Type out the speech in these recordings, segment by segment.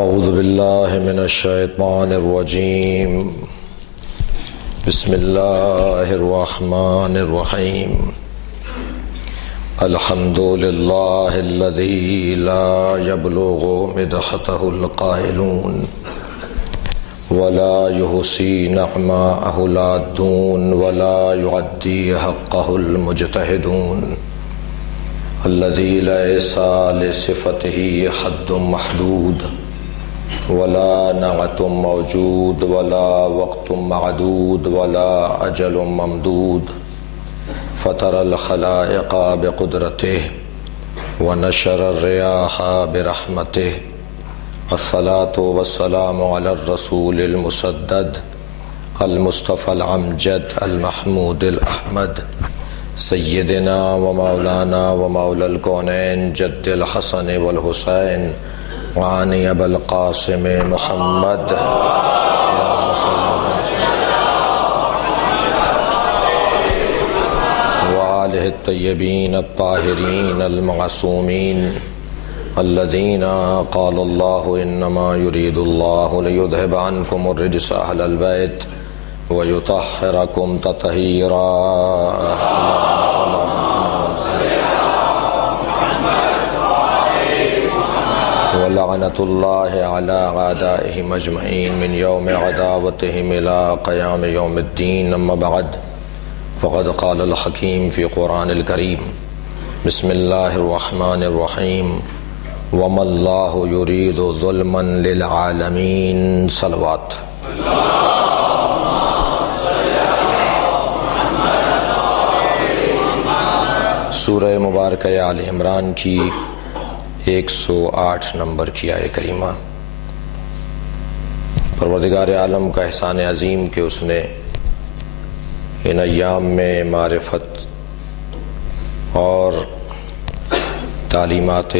اعوذ باللہ من الشیطان الرجیم بسم اللہ الرحمن الرحیم الحمد للہ الذی لا یبلغ مدحتہ القائلون ولا یحصی نعماءہ العادون ولا یعدی حقہ المجتہدون الذی لیس لصفتہ حد محدود ولا نعت موجود ولا وقت معدود ولا اجل ممدود فطر الخلائق بقدرته ونشر الرياح برحمته الصلاة والسلام على الرسول المسدد المصطفى العمجد المحمود الأحمد سیدنا و مولانا و مولا الکونین جد الحسن والحسین وعن ابی القاسم محمد وآلہ الطیبین الطاہرین المعصومین الذین قال اللہ انما یرید اللہ لیذہب عنکم الرجس اہل البیت ویطہرکم تطہیرا ولعنت اللہ علی اعدائہم اجمعین من یوم عداوتہم الی قیام یوم الدین اما بعد فقد قال الحکیم فی قرآن الکریم بسم اللہ الرحمن الرحیم وما اللہ یرید ظلما للعالمین صلوات سورہ مبارکہ آل عمران کی 108 نمبر کی آیہ کریمہ۔ پروردگار عالم کا احسان عظیم کہ اس نے ان ایام میں معرفت اور تعلیمات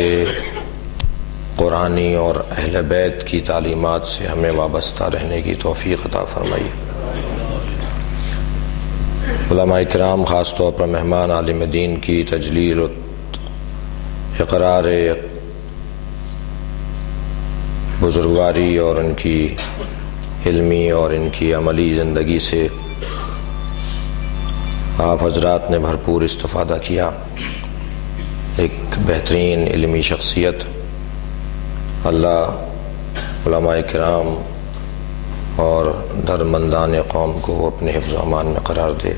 قرآنی اور اہل بیت کی تعلیمات سے ہمیں وابستہ رہنے کی توفیق عطا فرمائی۔ علماء کرام خاص طور پر مہمان عالم دین کی تجلیل و اقرار بزرگواری اور ان کی علمی اور ان کی عملی زندگی سے آپ حضرات نے بھرپور استفادہ کیا۔ ایک بہترین علمی شخصیت، اللہ علماء کرام اور درمندان قوم کو اپنے حفظ و امان میں قرار دے۔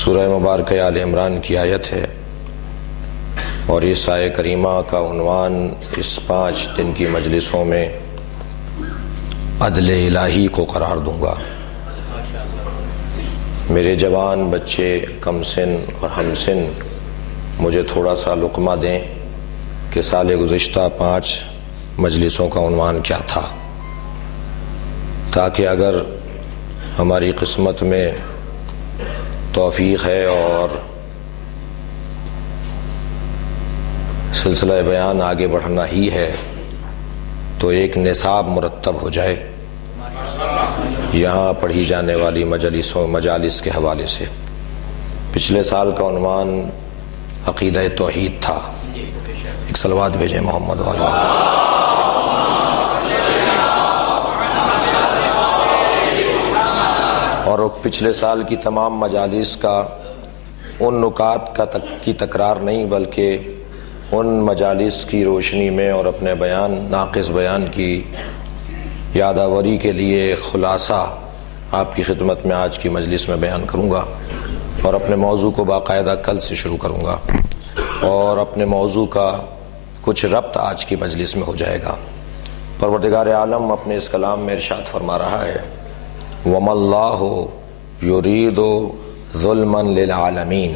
سورہ مبارکہ آل عمران کی آیت ہے اور اس آیہ کریمہ کا عنوان اس 5 دن کی مجلسوں میں عدل الہی کو قرار دوں گا۔ میرے جوان بچے کم سن اور ہم سن مجھے تھوڑا سا لقمہ دیں کہ سال گزشتہ 5 مجلسوں کا عنوان کیا تھا، تاکہ اگر ہماری قسمت میں توفیق ہے اور سلسلہ بیان آگے بڑھنا ہی ہے تو ایک نصاب مرتب ہو جائے یہاں پڑھی جانے والی مجالس کے حوالے سے۔ پچھلے سال کا عنوان عقیدہ توحید تھا۔ ایک صلوات بھیجیں محمد والا۔ اور پچھلے سال کی تمام مجالس کا ان نکات کی تکرار نہیں بلکہ ان مجالس کی روشنی میں اور اپنے ناقص بیان کی یادآوری کے لیے خلاصہ آپ کی خدمت میں آج کی مجلس میں بیان کروں گا، اور اپنے موضوع کو باقاعدہ کل سے شروع کروں گا، اور اپنے موضوع کا کچھ ربط آج کی مجلس میں ہو جائے گا۔ پروردگار عالم اپنے اس کلام میں ارشاد فرما رہا ہے وَمَا اللَّهُ يُرِيدُ ظُلْمًا لِلْعَالَمِينَ،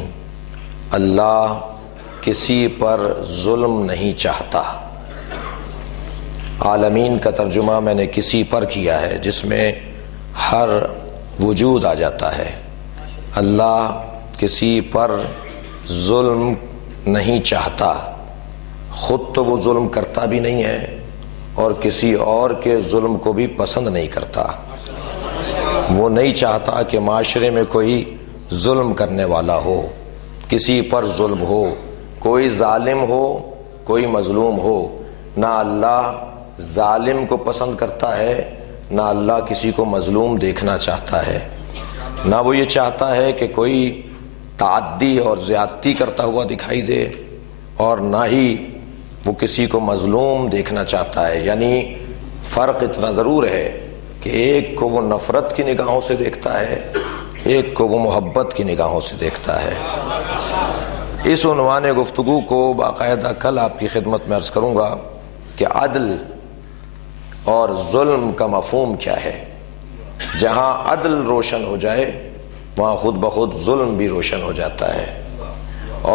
اللہ کسی پر ظلم نہیں چاہتا۔ عالمین کا ترجمہ میں نے کسی پر کیا ہے جس میں ہر وجود آ جاتا ہے۔ اللہ کسی پر ظلم نہیں چاہتا، خود تو وہ ظلم کرتا بھی نہیں ہے اور کسی اور کے ظلم کو بھی پسند نہیں کرتا۔ وہ نہیں چاہتا کہ معاشرے میں کوئی ظلم کرنے والا ہو، کسی پر ظلم ہو، کوئی ظالم ہو کوئی مظلوم ہو، نہ اللہ ظالم کو پسند کرتا ہے، نہ اللہ کسی کو مظلوم دیکھنا چاہتا ہے، نہ وہ یہ چاہتا ہے کہ کوئی تعدی اور زیادتی کرتا ہوا دکھائی دے، اور نہ ہی وہ کسی کو مظلوم دیکھنا چاہتا ہے۔ یعنی فرق اتنا ضرور ہے کہ ایک کو وہ نفرت کی نگاہوں سے دیکھتا ہے، ایک کو وہ محبت کی نگاہوں سے دیکھتا ہے۔ اس عنوان گفتگو کو باقاعدہ کل آپ کی خدمت میں عرض کروں گا کہ عدل اور ظلم کا مفہوم کیا ہے۔ جہاں عدل روشن ہو جائے وہاں خود بخود ظلم بھی روشن ہو جاتا ہے،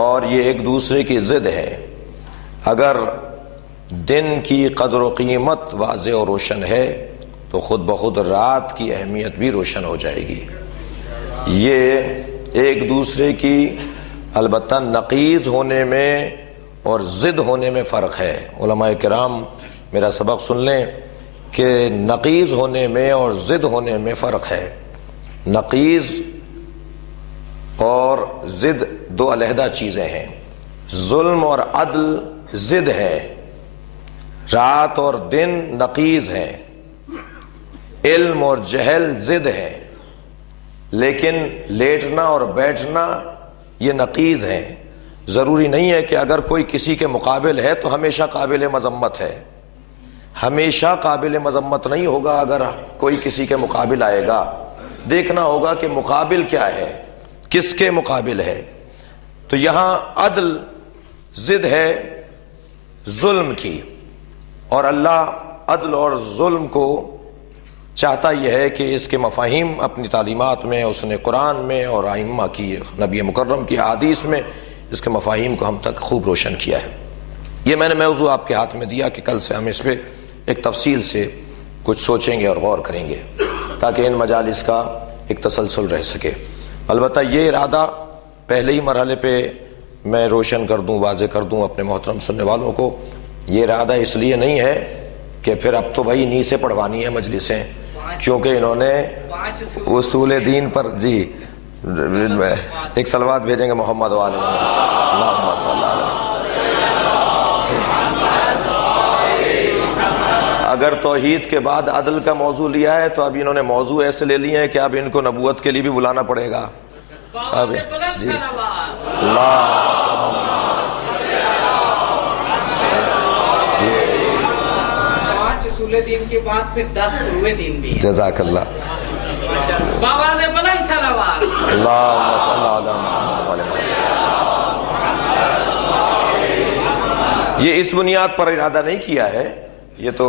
اور یہ ایک دوسرے کی ضد ہے۔ اگر دن کی قدر و قیمت واضح اور روشن ہے تو خود بخود رات کی اہمیت بھی روشن ہو جائے گی۔ یہ ایک دوسرے کی البتہ نقیض ہونے میں اور ضد ہونے میں فرق ہے۔ علماء کرام میرا سبق سن لیں کہ نقیض ہونے میں اور ضد ہونے میں فرق ہے۔ نقیض اور ضد دو علیحدہ چیزیں ہیں۔ ظلم اور عدل ضد ہے، رات اور دن نقیض ہیں، علم اور جہل ضد ہے، لیکن لیٹنا اور بیٹھنا یہ نقیض ہیں۔ ضروری نہیں ہے کہ اگر کوئی کسی کے مقابل ہے تو ہمیشہ قابل مذمت ہے، ہمیشہ قابل مذمت نہیں ہوگا۔ اگر کوئی کسی کے مقابل آئے گا دیکھنا ہوگا کہ مقابل کیا ہے، کس کے مقابل ہے۔ تو یہاں عدل ضد ہے ظلم کی، اور اللہ عدل اور ظلم کو چاہتا یہ ہے کہ اس کے مفاہیم اپنی تعلیمات میں اس نے قرآن میں اور ائمہ کی نبی مکرم کی احادیث میں اس کے مفاہیم کو ہم تک خوب روشن کیا ہے۔ یہ میں نے موضوع آپ کے ہاتھ میں دیا کہ کل سے ہم اس پہ ایک تفصیل سے کچھ سوچیں گے اور غور کریں گے تاکہ ان مجالس کا ایک تسلسل رہ سکے۔ البتہ یہ ارادہ پہلے ہی مرحلے پہ میں روشن کر دوں، واضح کر دوں اپنے محترم سننے والوں کو، یہ ارادہ اس لیے نہیں ہے کہ پھر اب تو بھائی انہی سے پڑھوانی ہے مجلسیں، کیونکہ انہوں نے اصول دین پر جی ایک صلوات بھیجیں گے محمد وآل محمد صلی اللہ علیہ وسلم۔ اگر توحید کے بعد عدل کا موضوع لیا ہے تو اب انہوں نے موضوع ایسے لے لیے ہیں کہ اب ان کو نبوت کے لیے بھی بلانا پڑے گا۔ اب جی اللہ دین کے بعد پھر 10 قروئے دین بھی ہیں۔ جزاک اللہ۔ بآواز بلند صلوات۔ اللہم صلی علی محمد وعلی محمد۔ یہ اس بنیاد پر ارادہ نہیں کیا ہے، یہ تو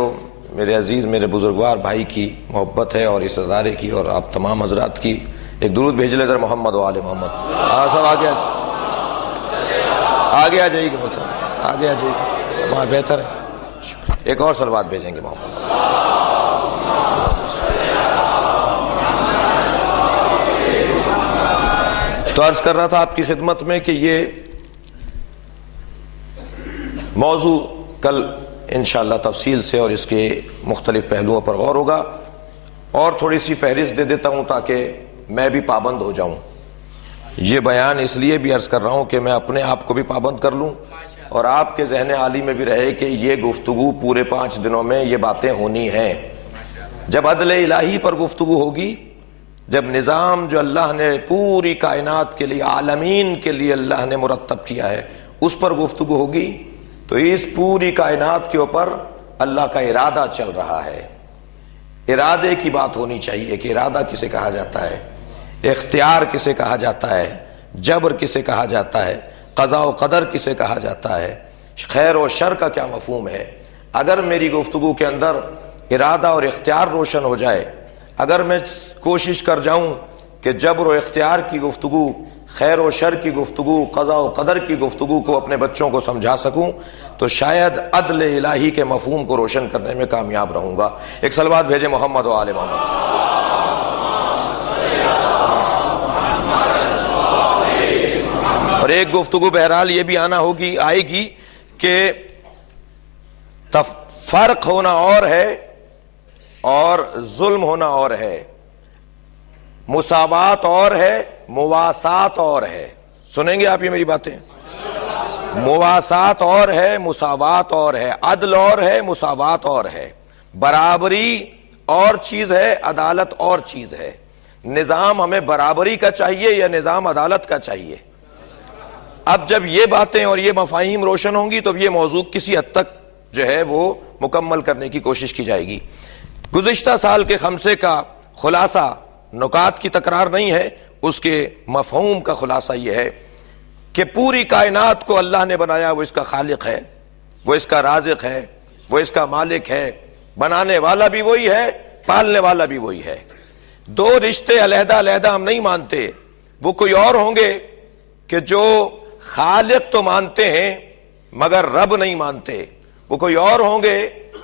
میرے عزیز میرے بزرگوار بھائی کی محبت ہے اور اس ادارے کی اور آپ تمام حضرات کی۔ ایک درود بھیج لے ذرا محمد وعلی محمد۔ ہاں سب آگے آگے آ جائیے گا، آگے آ جائیے وہاں بہتر ہے۔ ایک اور صلوات بھیجیں گے محمد۔ تو عرض کر رہا تھا آپ کی خدمت میں کہ یہ موضوع کل انشاءاللہ تفصیل سے اور اس کے مختلف پہلوؤں پر غور ہوگا، اور تھوڑی سی فہرست دے دیتا ہوں تاکہ میں بھی پابند ہو جاؤں۔ یہ بیان اس لیے بھی عرض کر رہا ہوں کہ میں اپنے آپ کو بھی پابند کر لوں اور آپ کے ذہن عالی میں بھی رہے کہ یہ گفتگو پورے 5 دنوں میں یہ باتیں ہونی ہیں۔ جب عدل الہی پر گفتگو ہوگی، جب نظام جو اللہ نے پوری کائنات کے لیے عالمین کے لیے اللہ نے مرتب کیا ہے اس پر گفتگو ہوگی، تو اس پوری کائنات کے اوپر اللہ کا ارادہ چل رہا ہے۔ ارادے کی بات ہونی چاہیے کہ ارادہ کسے کہا جاتا ہے، اختیار کسے کہا جاتا ہے، جبر کسے کہا جاتا ہے، قضاء و قدر کسے کہا جاتا ہے، خیر و شر کا کیا مفہوم ہے۔ اگر میری گفتگو کے اندر ارادہ اور اختیار روشن ہو جائے، اگر میں کوشش کر جاؤں کہ جبر و اختیار کی گفتگو، خیر و شر کی گفتگو، قضاء و قدر کی گفتگو کو اپنے بچوں کو سمجھا سکوں تو شاید عدل الہی کے مفہوم کو روشن کرنے میں کامیاب رہوں گا۔ ایک صلوات بھیجیں محمد و آل محمد۔ اور ایک گفتگو بہرحال یہ بھی آئے گی کہ فرق ہونا اور ہے اور ظلم ہونا اور ہے، مساوات اور ہے، مواسات اور ہے۔ سنیں گے آپ یہ میری باتیں؟ مواسات اور ہے، مساوات اور ہے، عدل اور ہے، مساوات اور ہے، برابری اور چیز ہے، عدالت اور چیز ہے۔ نظام ہمیں برابری کا چاہیے یا نظام عدالت کا چاہیے؟ اب جب یہ باتیں اور یہ مفاہیم روشن ہوں گی تو یہ موضوع کسی حد تک جو ہے وہ مکمل کرنے کی کوشش کی جائے گی۔ گزشتہ سال کے خمسے کا خلاصہ نکات کی تکرار نہیں ہے، اس کے مفہوم کا خلاصہ یہ ہے کہ پوری کائنات کو اللہ نے بنایا، وہ اس کا خالق ہے، وہ اس کا رازق ہے، وہ اس کا مالک ہے، بنانے والا بھی وہی ہے، پالنے والا بھی وہی ہے۔ دو رشتے علیحدہ علیحدہ ہم نہیں مانتے، وہ کوئی اور ہوں گے کہ جو خالق تو مانتے ہیں مگر رب نہیں مانتے، وہ کوئی اور ہوں گے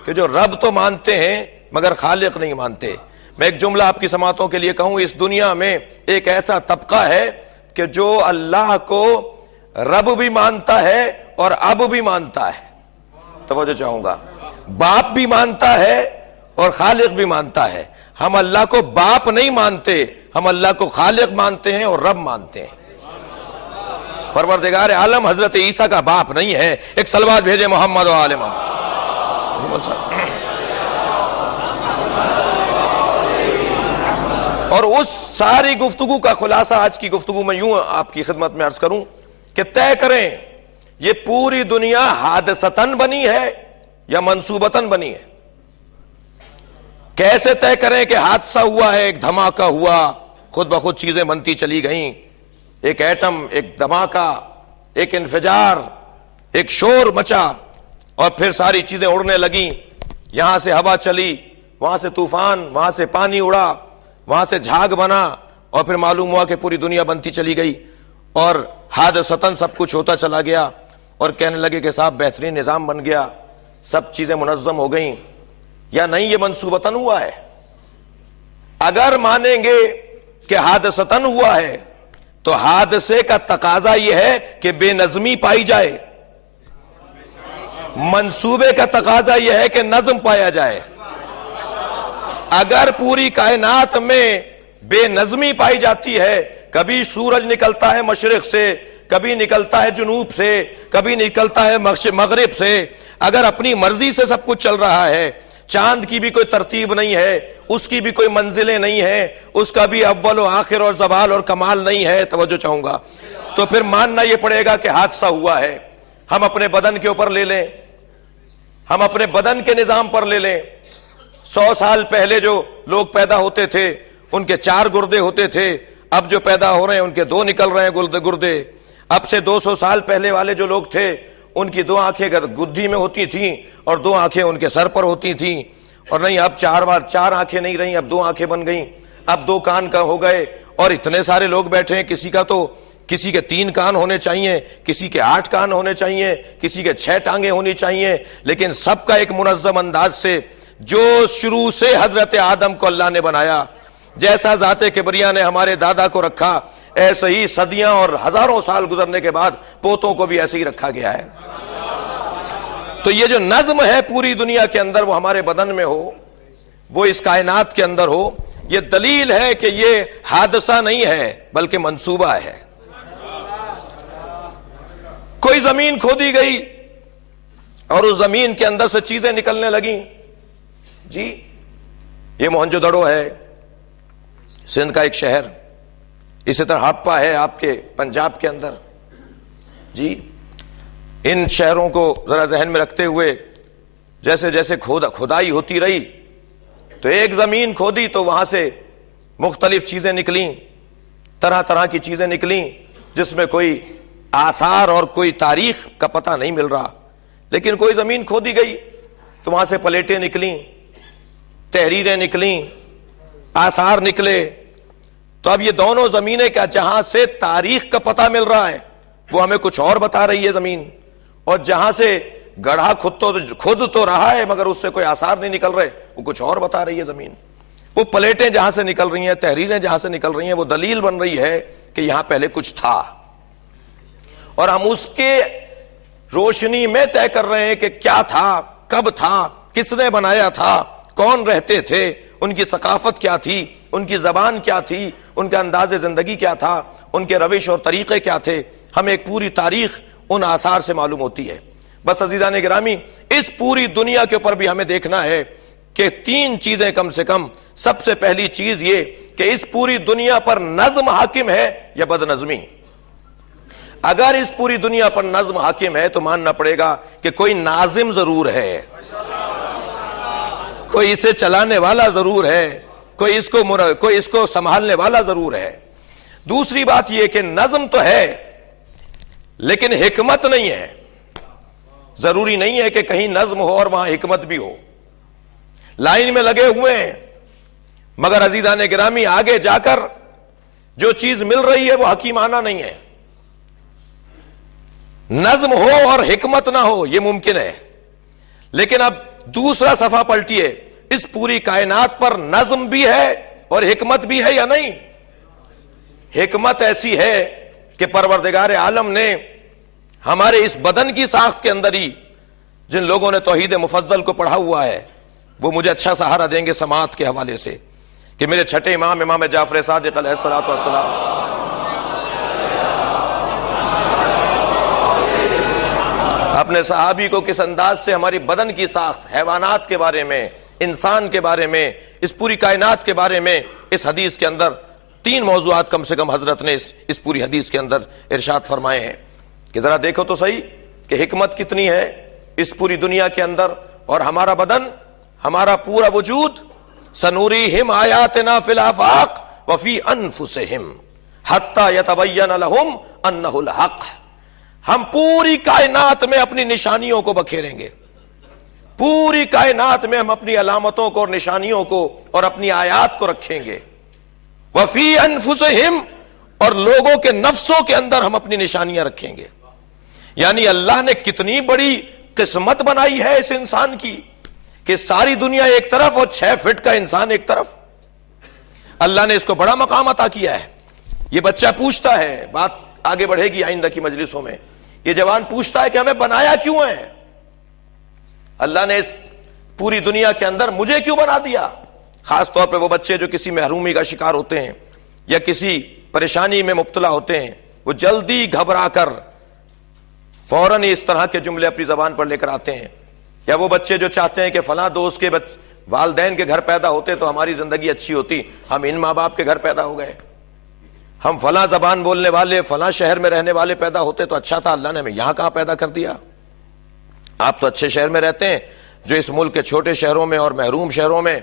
کہ جو رب تو مانتے ہیں مگر خالق نہیں مانتے۔ میں ایک جملہ آپ کی سماعتوں کے لیے کہوں، اس دنیا میں ایک ایسا طبقہ ہے کہ جو اللہ کو رب بھی مانتا ہے اور اب بھی مانتا ہے۔ توجہ چاہوں گا، باپ بھی مانتا ہے اور خالق بھی مانتا ہے۔ ہم اللہ کو باپ نہیں مانتے، ہم اللہ کو خالق مانتے ہیں اور رب مانتے ہیں۔ پروردگار عالم حضرت عیسیٰ کا باپ نہیں ہے۔ ایک صلوات بھیجے محمد و آل محمد۔ اور اس ساری گفتگو کا خلاصہ آج کی گفتگو میں یوں آپ کی خدمت میں عرض کروں کہ طے کریں یہ پوری دنیا حادثتاً بنی ہے یا منصوبتاً بنی ہے۔ کیسے طے کریں کہ حادثہ ہوا ہے، ایک دھماکہ ہوا، خود بخود چیزیں بنتی چلی گئیں، ایک ایٹم، ایک دھماکہ، ایک انفجار، ایک شور مچا اور پھر ساری چیزیں اڑنے لگیں، یہاں سے ہوا چلی، وہاں سے طوفان، وہاں سے پانی اڑا، وہاں سے جھاگ بنا اور پھر معلوم ہوا کہ پوری دنیا بنتی چلی گئی اور حادثتاً سب کچھ ہوتا چلا گیا اور کہنے لگے کہ صاحب بہترین نظام بن گیا، سب چیزیں منظم ہو گئیں، یا نہیں یہ منصوبتاً ہوا ہے؟ اگر مانیں گے کہ حادثتاً ہوا ہے تو حادثے کا تقاضا یہ ہے کہ بے نظمی پائی جائے، منصوبے کا تقاضا یہ ہے کہ نظم پایا جائے۔ اگر پوری کائنات میں بے نظمی پائی جاتی ہے، کبھی سورج نکلتا ہے مشرق سے، کبھی نکلتا ہے جنوب سے، کبھی نکلتا ہے مغرب سے، اگر اپنی مرضی سے سب کچھ چل رہا ہے، چاند کی بھی کوئی ترتیب نہیں ہے، اس کی بھی کوئی منزلیں نہیں ہیں، اس کا بھی اول و آخر اور زوال اور کمال نہیں ہے، توجہ چاہوں گا، تو پھر ماننا یہ پڑے گا کہ حادثہ ہوا ہے۔ ہم اپنے بدن کے اوپر لے لیں، ہم اپنے بدن کے نظام پر لے لیں۔ 100 سال پہلے جو لوگ پیدا ہوتے تھے ان کے 4 گردے ہوتے تھے، اب جو پیدا ہو رہے ہیں ان کے 2 نکل رہے ہیں گردے۔ اب سے 200 سال پہلے والے جو لوگ تھے ان کی 2 آنکھیں گدھی میں ہوتی تھیں اور 2 آنکھیں ان کے سر پر ہوتی تھیں، اور نہیں اب 4 آنکھیں نہیں رہیں، اب 2 آنکھیں بن گئیں، اب 2 کان کا ہو گئے، اور اتنے سارے لوگ بیٹھے ہیں، کسی کے 3 کان ہونے چاہیے، کسی کے 8 کان ہونے چاہیے، کسی کے 6 ٹانگیں ہونی چاہیے، لیکن سب کا ایک منظم انداز سے، جو شروع سے حضرت آدم کو اللہ نے بنایا، جیسا ذات کبریا نے ہمارے دادا کو رکھا، ایسے ہی صدیاں اور ہزاروں سال گزرنے کے بعد پوتوں کو بھی ایسے ہی رکھا گیا ہے۔ تو یہ جو نظم ہے پوری دنیا کے اندر، وہ ہمارے بدن میں ہو، وہ اس کائنات کے اندر ہو، یہ دلیل ہے کہ یہ حادثہ نہیں ہے بلکہ منصوبہ ہے۔ کوئی زمین کھودی گئی اور اس زمین کے اندر سے چیزیں نکلنے لگیں، جی یہ موہنجو دڑو ہے سندھ کا ایک شہر، اسی طرح ہڑپا ہے آپ کے پنجاب کے اندر، جی ان شہروں کو ذرا ذہن میں رکھتے ہوئے جیسے جیسے کھدائی ہوتی رہی تو ایک زمین کھودی تو وہاں سے مختلف چیزیں نکلیں، طرح طرح کی چیزیں نکلیں جس میں کوئی آثار اور کوئی تاریخ کا پتہ نہیں مل رہا، لیکن کوئی زمین کھودی گئی تو وہاں سے پلیٹیں نکلیں، تحریریں نکلیں، آثار نکلے۔ تو اب یہ دونوں زمینیں کیا، جہاں سے تاریخ کا پتہ مل رہا ہے وہ ہمیں کچھ اور بتا رہی ہے زمین، اور جہاں سے گڑھا خود تو رہا ہے مگر اس سے کوئی آثار نہیں نکل رہے، وہ کچھ اور بتا رہی ہے زمین۔ وہ پلیٹیں جہاں سے نکل رہی ہیں، تحریریں جہاں سے نکل رہی ہیں، وہ دلیل بن رہی ہے کہ یہاں پہلے کچھ تھا، اور ہم اس کے روشنی میں طے کر رہے ہیں کہ کیا تھا، کب تھا، کس نے بنایا تھا، کون رہتے تھے، ان کی ثقافت کیا تھی، ان کی زبان کیا تھی، ان کا انداز زندگی کیا تھا، ان کے روش اور طریقے کیا تھے۔ ہم ایک پوری تاریخ ان آثار سے معلوم ہوتی ہے۔ بس عزیزان گرامی، اس پوری دنیا کے اوپر بھی ہمیں دیکھنا ہے کہ 3 چیزیں کم سے کم۔ سب سے پہلی چیز یہ کہ اس پوری دنیا پر نظم حاکم ہے یا بد نظمی۔ اگر اس پوری دنیا پر نظم حاکم ہے تو ماننا پڑے گا کہ کوئی ناظم ضرور ہے، کوئی اسے چلانے والا ضرور ہے، کوئی اس کو سنبھالنے والا ضرور ہے۔ دوسری بات یہ کہ نظم تو ہے لیکن حکمت نہیں ہے۔ ضروری نہیں ہے کہ کہیں نظم ہو اور وہاں حکمت بھی ہو۔ لائن میں لگے ہوئے ہیں مگر عزیزان گرامی آگے جا کر جو چیز مل رہی ہے وہ حکیمانہ نہیں ہے۔ نظم ہو اور حکمت نہ ہو یہ ممکن ہے، لیکن اب دوسرا صفحہ پلٹیے، اس پوری کائنات پر نظم بھی ہے اور حکمت بھی ہے یا نہیں؟ حکمت ایسی ہے کہ پروردگار عالم نے ہمارے اس بدن کی ساخت کے اندر ہی، جن لوگوں نے توحید مفضل کو پڑھا ہوا ہے وہ مجھے اچھا سہارا دیں گے سماعت کے حوالے سے، کہ میرے چھٹے امام جعفر صادق علیہ الصلوۃ والسلام اپنے صحابی کو کس انداز سے ہماری بدن کی ساخت، حیوانات کے بارے میں، انسان کے بارے میں، اس پوری کائنات کے بارے میں اس حدیث کے اندر 3 موضوعات کم سے کم حضرت نے اس پوری حدیث کے اندر ارشاد فرمائے ہیں کہ ذرا دیکھو تو صحیح کہ حکمت کتنی ہے اس پوری دنیا کے اندر، اور ہمارا بدن، ہمارا پورا وجود، سنوریہم آیاتنا فی الآفاق وفی انفسہم حتی یتبین لہم انہ الحق۔ ہم پوری کائنات میں اپنی نشانیوں کو بکھیریں گے، پوری کائنات میں ہم اپنی علامتوں کو اور نشانیوں کو اور اپنی آیات کو رکھیں گے۔ وفی انفسہم، اور لوگوں کے نفسوں کے اندر ہم اپنی نشانیاں رکھیں گے۔ یعنی اللہ نے کتنی بڑی قسمت بنائی ہے اس انسان کی کہ ساری دنیا ایک طرف اور 6 فٹ کا انسان ایک طرف۔ اللہ نے اس کو بڑا مقام عطا کیا ہے۔ یہ بچہ پوچھتا ہے، بات آگے بڑھے گی آئندہ کی مجلسوں میں، یہ جوان پوچھتا ہے کہ ہمیں بنایا کیوں ہے؟ اللہ نے اس پوری دنیا کے اندر مجھے کیوں بنا دیا؟ خاص طور پہ وہ بچے جو کسی محرومی کا شکار ہوتے ہیں یا کسی پریشانی میں مبتلا ہوتے ہیں، وہ جلدی گھبرا کر فوراً اس طرح کے جملے اپنی زبان پر لے کر آتے ہیں۔ یا وہ بچے جو چاہتے ہیں کہ فلاں دوست کے والدین کے گھر پیدا ہوتے تو ہماری زندگی اچھی ہوتی، ہم ان ماں باپ کے گھر پیدا ہو گئے، ہم فلاں زبان بولنے والے فلاں شہر میں رہنے والے پیدا ہوتے تو اچھا تھا، اللہ نے ہمیں یہاں کہاں پیدا کر دیا؟ آپ تو اچھے شہر میں رہتے ہیں، جو اس ملک کے چھوٹے شہروں میں اور محروم شہروں میں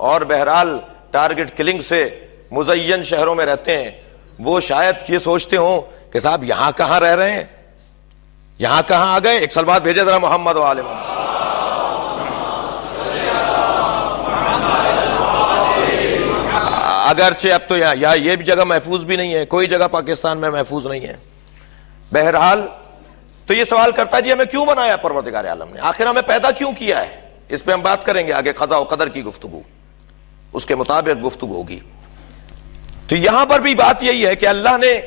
اور بہرحال ٹارگٹ کلنگ سے مزین شہروں میں رہتے ہیں، وہ شاید یہ سوچتے ہوں کہ صاحب یہاں کہاں رہ رہے ہیں، یہاں کہاں آ گئے؟ ایک صلوات بھیجے ذرا محمد و آل محمد۔ اگرچہ اب تو یہ بھی جگہ محفوظ بھی نہیں ہے، کوئی جگہ پاکستان میں محفوظ نہیں ہے۔ بہرحال تو یہ سوال کرتا ہے جی ہمیں کیوں بنایا پروردگار عالم نے، آخر ہمیں پیدا کیوں کیا ہے؟ اس پہ ہم بات کریں گے آگے، قضاء و قدر کی گفتگو، اس کے مطابق گفتگو ہوگی۔ تو یہاں پر بھی بات یہی ہے کہ اللہ نے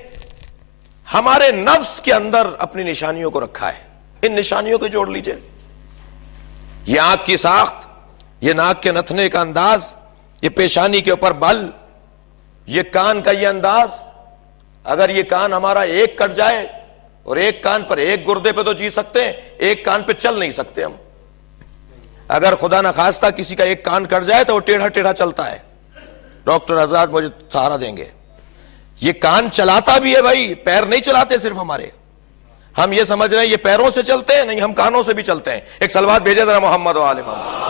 ہمارے نفس کے اندر اپنی نشانیوں کو رکھا ہے۔ ان نشانیوں کو جوڑ لیجئے، یہ آنکھ کی ساخت، یہ ناک کے نتھنے کا انداز، یہ پیشانی کے اوپر بل، یہ کان کا یہ انداز۔ اگر یہ کان ہمارا ایک کٹ جائے اور ایک کان پر ایک گردے پہ تو جی سکتے ہیں، ایک کان پہ چل نہیں سکتے ہم۔ اگر خدا نخواستہ کسی کا ایک کان کٹ جائے تو وہ ٹیڑھا ٹیڑھا چلتا ہے، ڈاکٹر حضرات مجھے سہارا دیں گے۔ یہ کان چلاتا بھی ہے بھائی، پیر نہیں چلاتے صرف ہمارے، ہم یہ سمجھ رہے ہیں یہ پیروں سے چلتے ہیں، نہیں، ہم کانوں سے بھی چلتے ہیں۔ ایک صلوات بھیجے ذرا محمد و آل محمد۔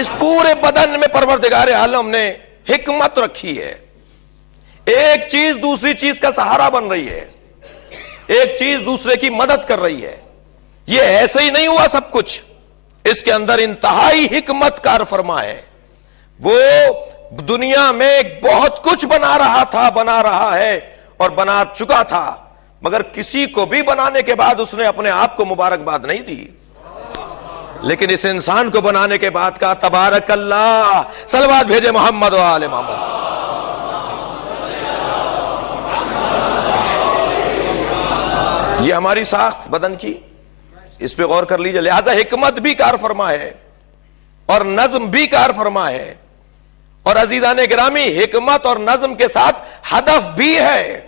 اس پورے بدن میں پروردگار عالم نے حکمت رکھی ہے، ایک چیز دوسری چیز کا سہارا بن رہی ہے، ایک چیز دوسرے کی مدد کر رہی ہے۔ یہ ایسے ہی نہیں ہوا سب کچھ، اس کے اندر انتہائی حکمت کار فرما ہے۔ وہ دنیا میں بہت کچھ بنا رہا تھا، بنا رہا ہے اور بنا چکا تھا، مگر کسی کو بھی بنانے کے بعد اس نے اپنے آپ کو مبارکباد نہیں دی، لیکن اس انسان کو بنانے کے بعد کہا تبارک اللہ، صلوات بھیجے محمد و آل محمد۔ یہ ہماری ساخت بدن کی، اس پہ غور کر لیجئے۔ لہذا حکمت بھی کار فرما ہے اور نظم بھی کار فرما ہے، اور عزیزان گرامی حکمت اور نظم کے ساتھ ہدف بھی ہے،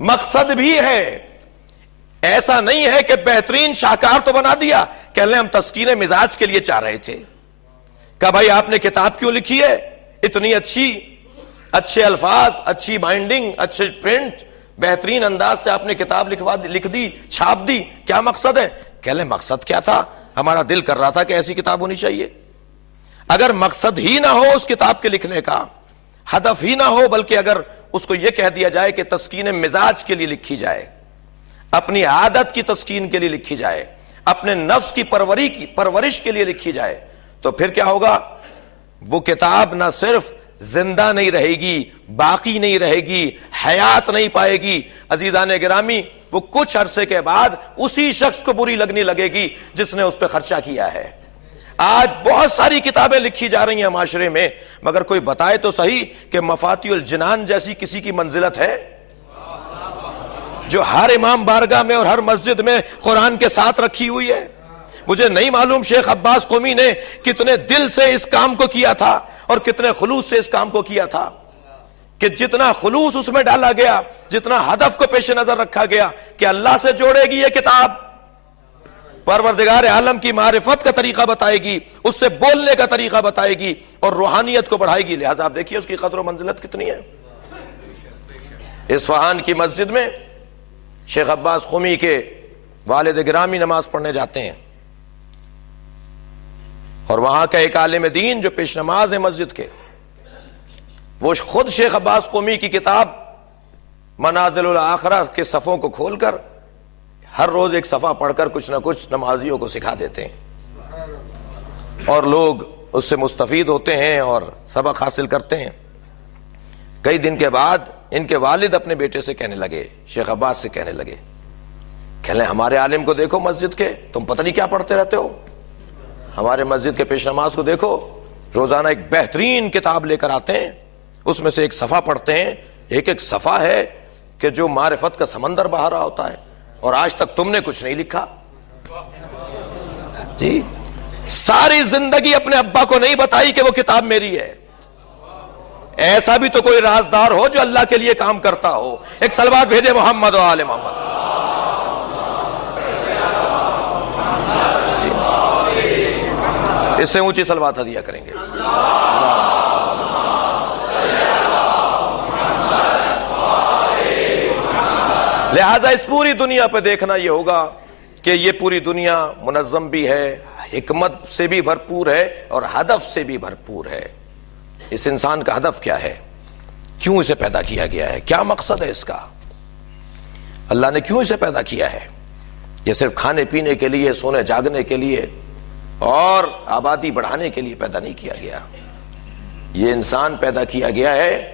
مقصد بھی ہے۔ ایسا نہیں ہے کہ بہترین شاہکار تو بنا دیا، کہہ لیں ہم تسکین مزاج کے لیے چاہ رہے تھے، کہ بھائی آپ نے کتاب کیوں لکھی ہے اتنی اچھے الفاظ، اچھی بائنڈنگ، اچھے پرنٹ، بہترین انداز سے آپ نے کتاب لکھ دی، چھاپ دی، کیا مقصد ہے؟ کہہ لیں مقصد کیا تھا؟ ہمارا دل کر رہا تھا کہ ایسی کتاب ہونی چاہیے۔ اگر مقصد ہی نہ ہو اس کتاب کے لکھنے کا، ہدف ہی نہ ہو، بلکہ اگر اس کو یہ کہہ دیا جائے کہ تسکین مزاج کے لیے لکھی جائے، اپنی عادت کی تسکین کے لیے لکھی جائے، اپنے نفس کی پرورش کے لیے لکھی جائے، تو پھر کیا ہوگا؟ وہ کتاب نہ صرف زندہ نہیں رہے گی، باقی نہیں رہے گی، حیات نہیں پائے گی، عزیزان گرامی وہ کچھ عرصے کے بعد اسی شخص کو بری لگنے لگے گی جس نے اس پہ خرچہ کیا ہے۔ آج بہت ساری کتابیں لکھی جا رہی ہیں معاشرے میں، مگر کوئی بتائے تو صحیح کہ مفاتیح الجنان جیسی کسی کی منزلت ہے جو ہر امام بارگاہ میں اور ہر مسجد میں قرآن کے ساتھ رکھی ہوئی ہے؟ مجھے نہیں معلوم شیخ عباس قمی نے کتنے دل سے اس کام کو کیا تھا اور کتنے خلوص سے اس کام کو کیا تھا، کہ جتنا خلوص اس میں ڈالا گیا، جتنا ہدف کو پیش نظر رکھا گیا کہ اللہ سے جوڑے گی یہ کتاب، پروردگار عالم کی معرفت کا طریقہ بتائے گی، اس سے بولنے کا طریقہ بتائے گی اور روحانیت کو بڑھائے گی، لہذا آپ دیکھیے اس کی قدر و منزلت کتنی ہے۔ اصفہان کی مسجد میں شیخ عباس قمی کے والد گرامی نماز پڑھنے جاتے ہیں، اور وہاں کا ایک عالم دین جو پیش نماز ہے مسجد کے، وہ خود شیخ عباس قمی کی کتاب منازل الآخرہ کے صفوں کو کھول کر ہر روز ایک صفحہ پڑھ کر کچھ نہ کچھ نمازیوں کو سکھا دیتے ہیں، اور لوگ اس سے مستفید ہوتے ہیں اور سبق حاصل کرتے ہیں۔ کئی دن کے بعد ان کے والد اپنے بیٹے سے کہنے لگے، شیخ عباس سے کہنے لگے، کہہ لیں ہمارے عالم کو دیکھو مسجد کے، تم پتہ نہیں کیا پڑھتے رہتے ہو، ہمارے مسجد کے پیش نماز کو دیکھو، روزانہ ایک بہترین کتاب لے کر آتے ہیں، اس میں سے ایک صفحہ پڑھتے ہیں، ایک صفحہ ہے کہ جو معرفت کا سمندر بہا رہا ہوتا ہے، اور آج تک تم نے کچھ نہیں لکھا۔ جی ساری زندگی اپنے ابا کو نہیں بتائی کہ وہ کتاب میری ہے۔ ایسا بھی تو کوئی رازدار ہو جو اللہ کے لیے کام کرتا ہو، ایک صلوات بھیجے محمد و آل محمد۔ اس سے اونچی صلوات ہدیہ کریں گے۔ لہٰذا اس پوری دنیا پہ دیکھنا یہ ہوگا کہ یہ پوری دنیا منظم بھی ہے، حکمت سے بھی بھرپور ہے اور ہدف سے بھی بھرپور ہے۔ اس انسان کا ہدف کیا ہے؟ کیوں اسے پیدا کیا گیا ہے؟ کیا مقصد ہے اس کا؟ اللہ نے کیوں اسے پیدا کیا ہے؟ یہ صرف کھانے پینے کے لیے، سونے جاگنے کے لیے اور آبادی بڑھانے کے لیے پیدا نہیں کیا گیا۔ یہ انسان پیدا کیا گیا ہے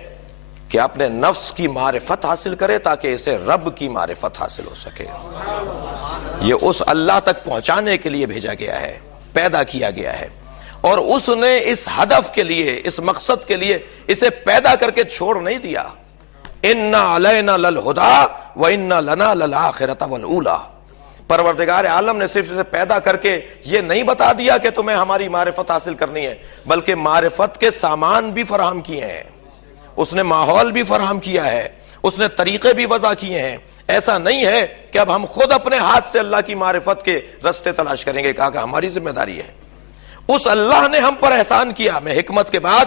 کہ اپنے نفس کی معرفت حاصل کرے تاکہ اسے رب کی معرفت حاصل ہو سکے۔ یہ اس اللہ تک پہنچانے کے لیے بھیجا گیا ہے، پیدا کیا گیا ہے، اور اس نے اس ہدف کے لیے، اس مقصد کے لیے اسے پیدا کر کے چھوڑ نہیں دیا۔ اِنَّا عَلَيْنَا لَلْہُدَىٰ وَإِنَّا لَنَا لَلْآخِرَةَ وَالْأُولَىٰ۔ پروردگار عالم نے صرف اسے پیدا کر کے یہ نہیں بتا دیا کہ تمہیں ہماری معرفت حاصل کرنی ہے، بلکہ معرفت کے سامان بھی فراہم کیے ہیں، اس نے ماحول بھی فراہم کیا ہے، اس نے طریقے بھی وضع کیے ہیں۔ ایسا نہیں ہے کہ اب ہم خود اپنے ہاتھ سے اللہ کی معرفت کے رستے تلاش کریں گے، کہا کہ ہماری ذمہ داری ہے۔ اس اللہ نے ہم پر احسان کیا، میں حکمت کے بعد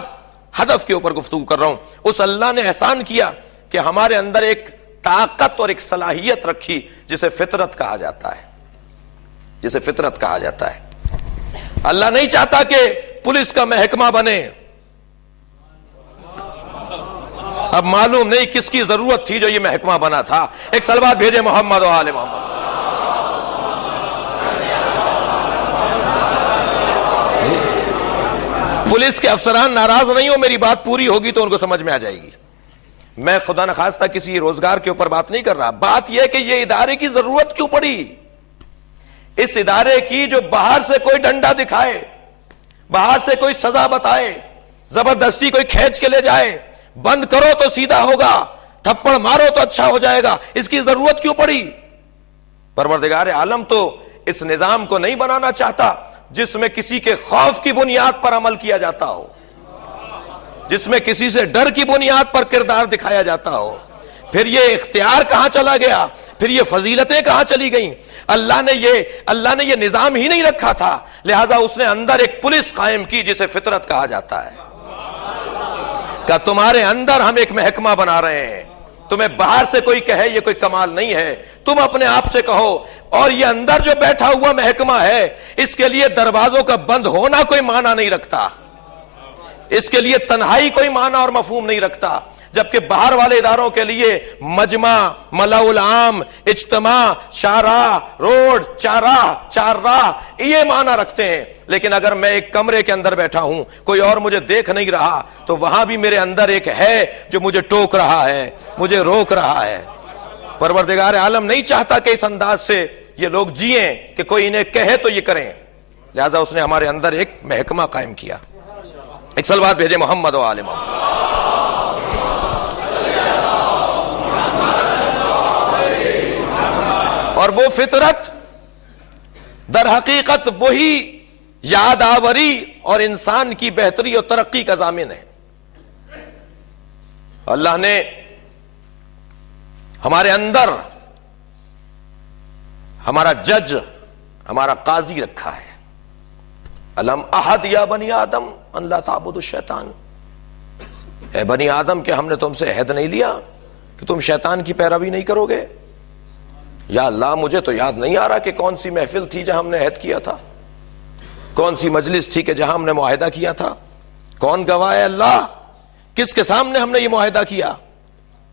ہدف کے اوپر گفتگو کر رہا ہوں، اس اللہ نے احسان کیا کہ ہمارے اندر ایک طاقت اور ایک صلاحیت رکھی جسے فطرت کہا جاتا ہے، جسے فطرت کہا جاتا ہے۔ اللہ نہیں چاہتا کہ پولیس کا محکمہ بنے، اب معلوم نہیں کس کی ضرورت تھی جو یہ محکمہ بنا تھا۔ ایک صلوات بھیجے محمد و آل محمد۔ پولیس کے افسران ناراض نہیں ہو، میری بات پوری ہوگی تو ان کو سمجھ میں آ جائے گی۔ میں خدا نخواستہ کسی روزگار کے اوپر بات نہیں کر رہا، بات یہ کہ یہ ادارے کی ضرورت کیوں پڑی؟ اس ادارے کی جو باہر سے کوئی ڈنڈا دکھائے، باہر سے کوئی سزا بتائے، زبردستی کوئی کھینچ کے لے جائے، بند کرو تو سیدھا ہوگا، تھپڑ مارو تو اچھا ہو جائے گا، اس کی ضرورت کیوں پڑی؟ پروردگار عالم تو اس نظام کو نہیں بنانا چاہتا جس میں کسی کے خوف کی بنیاد پر عمل کیا جاتا ہو۔ جس میں کسی سے ڈر کی بنیاد پر کردار دکھایا جاتا ہو، پھر یہ اختیار کہاں چلا گیا؟ پھر یہ فضیلتیں کہاں چلی گئیں؟ اللہ نے یہ نظام ہی نہیں رکھا تھا، لہٰذا اس نے اندر ایک پولیس قائم کی جسے فطرت کہا جاتا ہے کہ تمہارے اندر ہم ایک محکمہ بنا رہے ہیں، تمہیں باہر سے کوئی کہے یہ کوئی کمال نہیں ہے، تم اپنے آپ سے کہو، اور یہ اندر جو بیٹھا ہوا محکمہ ہے اس کے لیے دروازوں کا بند ہونا کوئی معنی نہیں رکھتا، اس کے لیے تنہائی کوئی معنی اور مفہوم نہیں رکھتا، جبکہ باہر والے اداروں کے لیے مجمع، ملأ العام، اجتماع، شاہراہ، روڈ، چار راہ یہ معنی رکھتے ہیں۔ لیکن اگر میں ایک کمرے کے اندر بیٹھا ہوں، کوئی اور مجھے دیکھ نہیں رہا، تو وہاں بھی میرے اندر ایک ہے جو مجھے ٹوک رہا ہے، مجھے روک رہا ہے۔ پروردگار عالم نہیں چاہتا کہ اس انداز سے یہ لوگ جئیں کہ کوئی انہیں کہے تو یہ کریں، لہذا اس نے ہمارے اندر ایک محکمہ قائم کیا۔ ایک صلوات بھیجے محمد و آل محمد۔ اور وہ فطرت در حقیقت وہی یاد آوری اور انسان کی بہتری اور ترقی کا ضامن ہے۔ اللہ نے ہمارے اندر ہمارا جج، ہمارا قاضی رکھا ہے۔ الم احد یا بنی آدم ان لا تعبدوا الشیطان، اے بنی آدم کہ ہم نے تم سے عہد نہیں لیا کہ تم شیطان کی پیروی نہیں کرو گے؟ یا اللہ مجھے تو یاد نہیں آ رہا کہ کون سی محفل تھی جہاں ہم نے عہد کیا تھا، کون سی مجلس تھی کہ جہاں ہم نے معاہدہ کیا تھا، کون گواہ ہے اللہ، کس کے سامنے ہم نے یہ معاہدہ کیا؟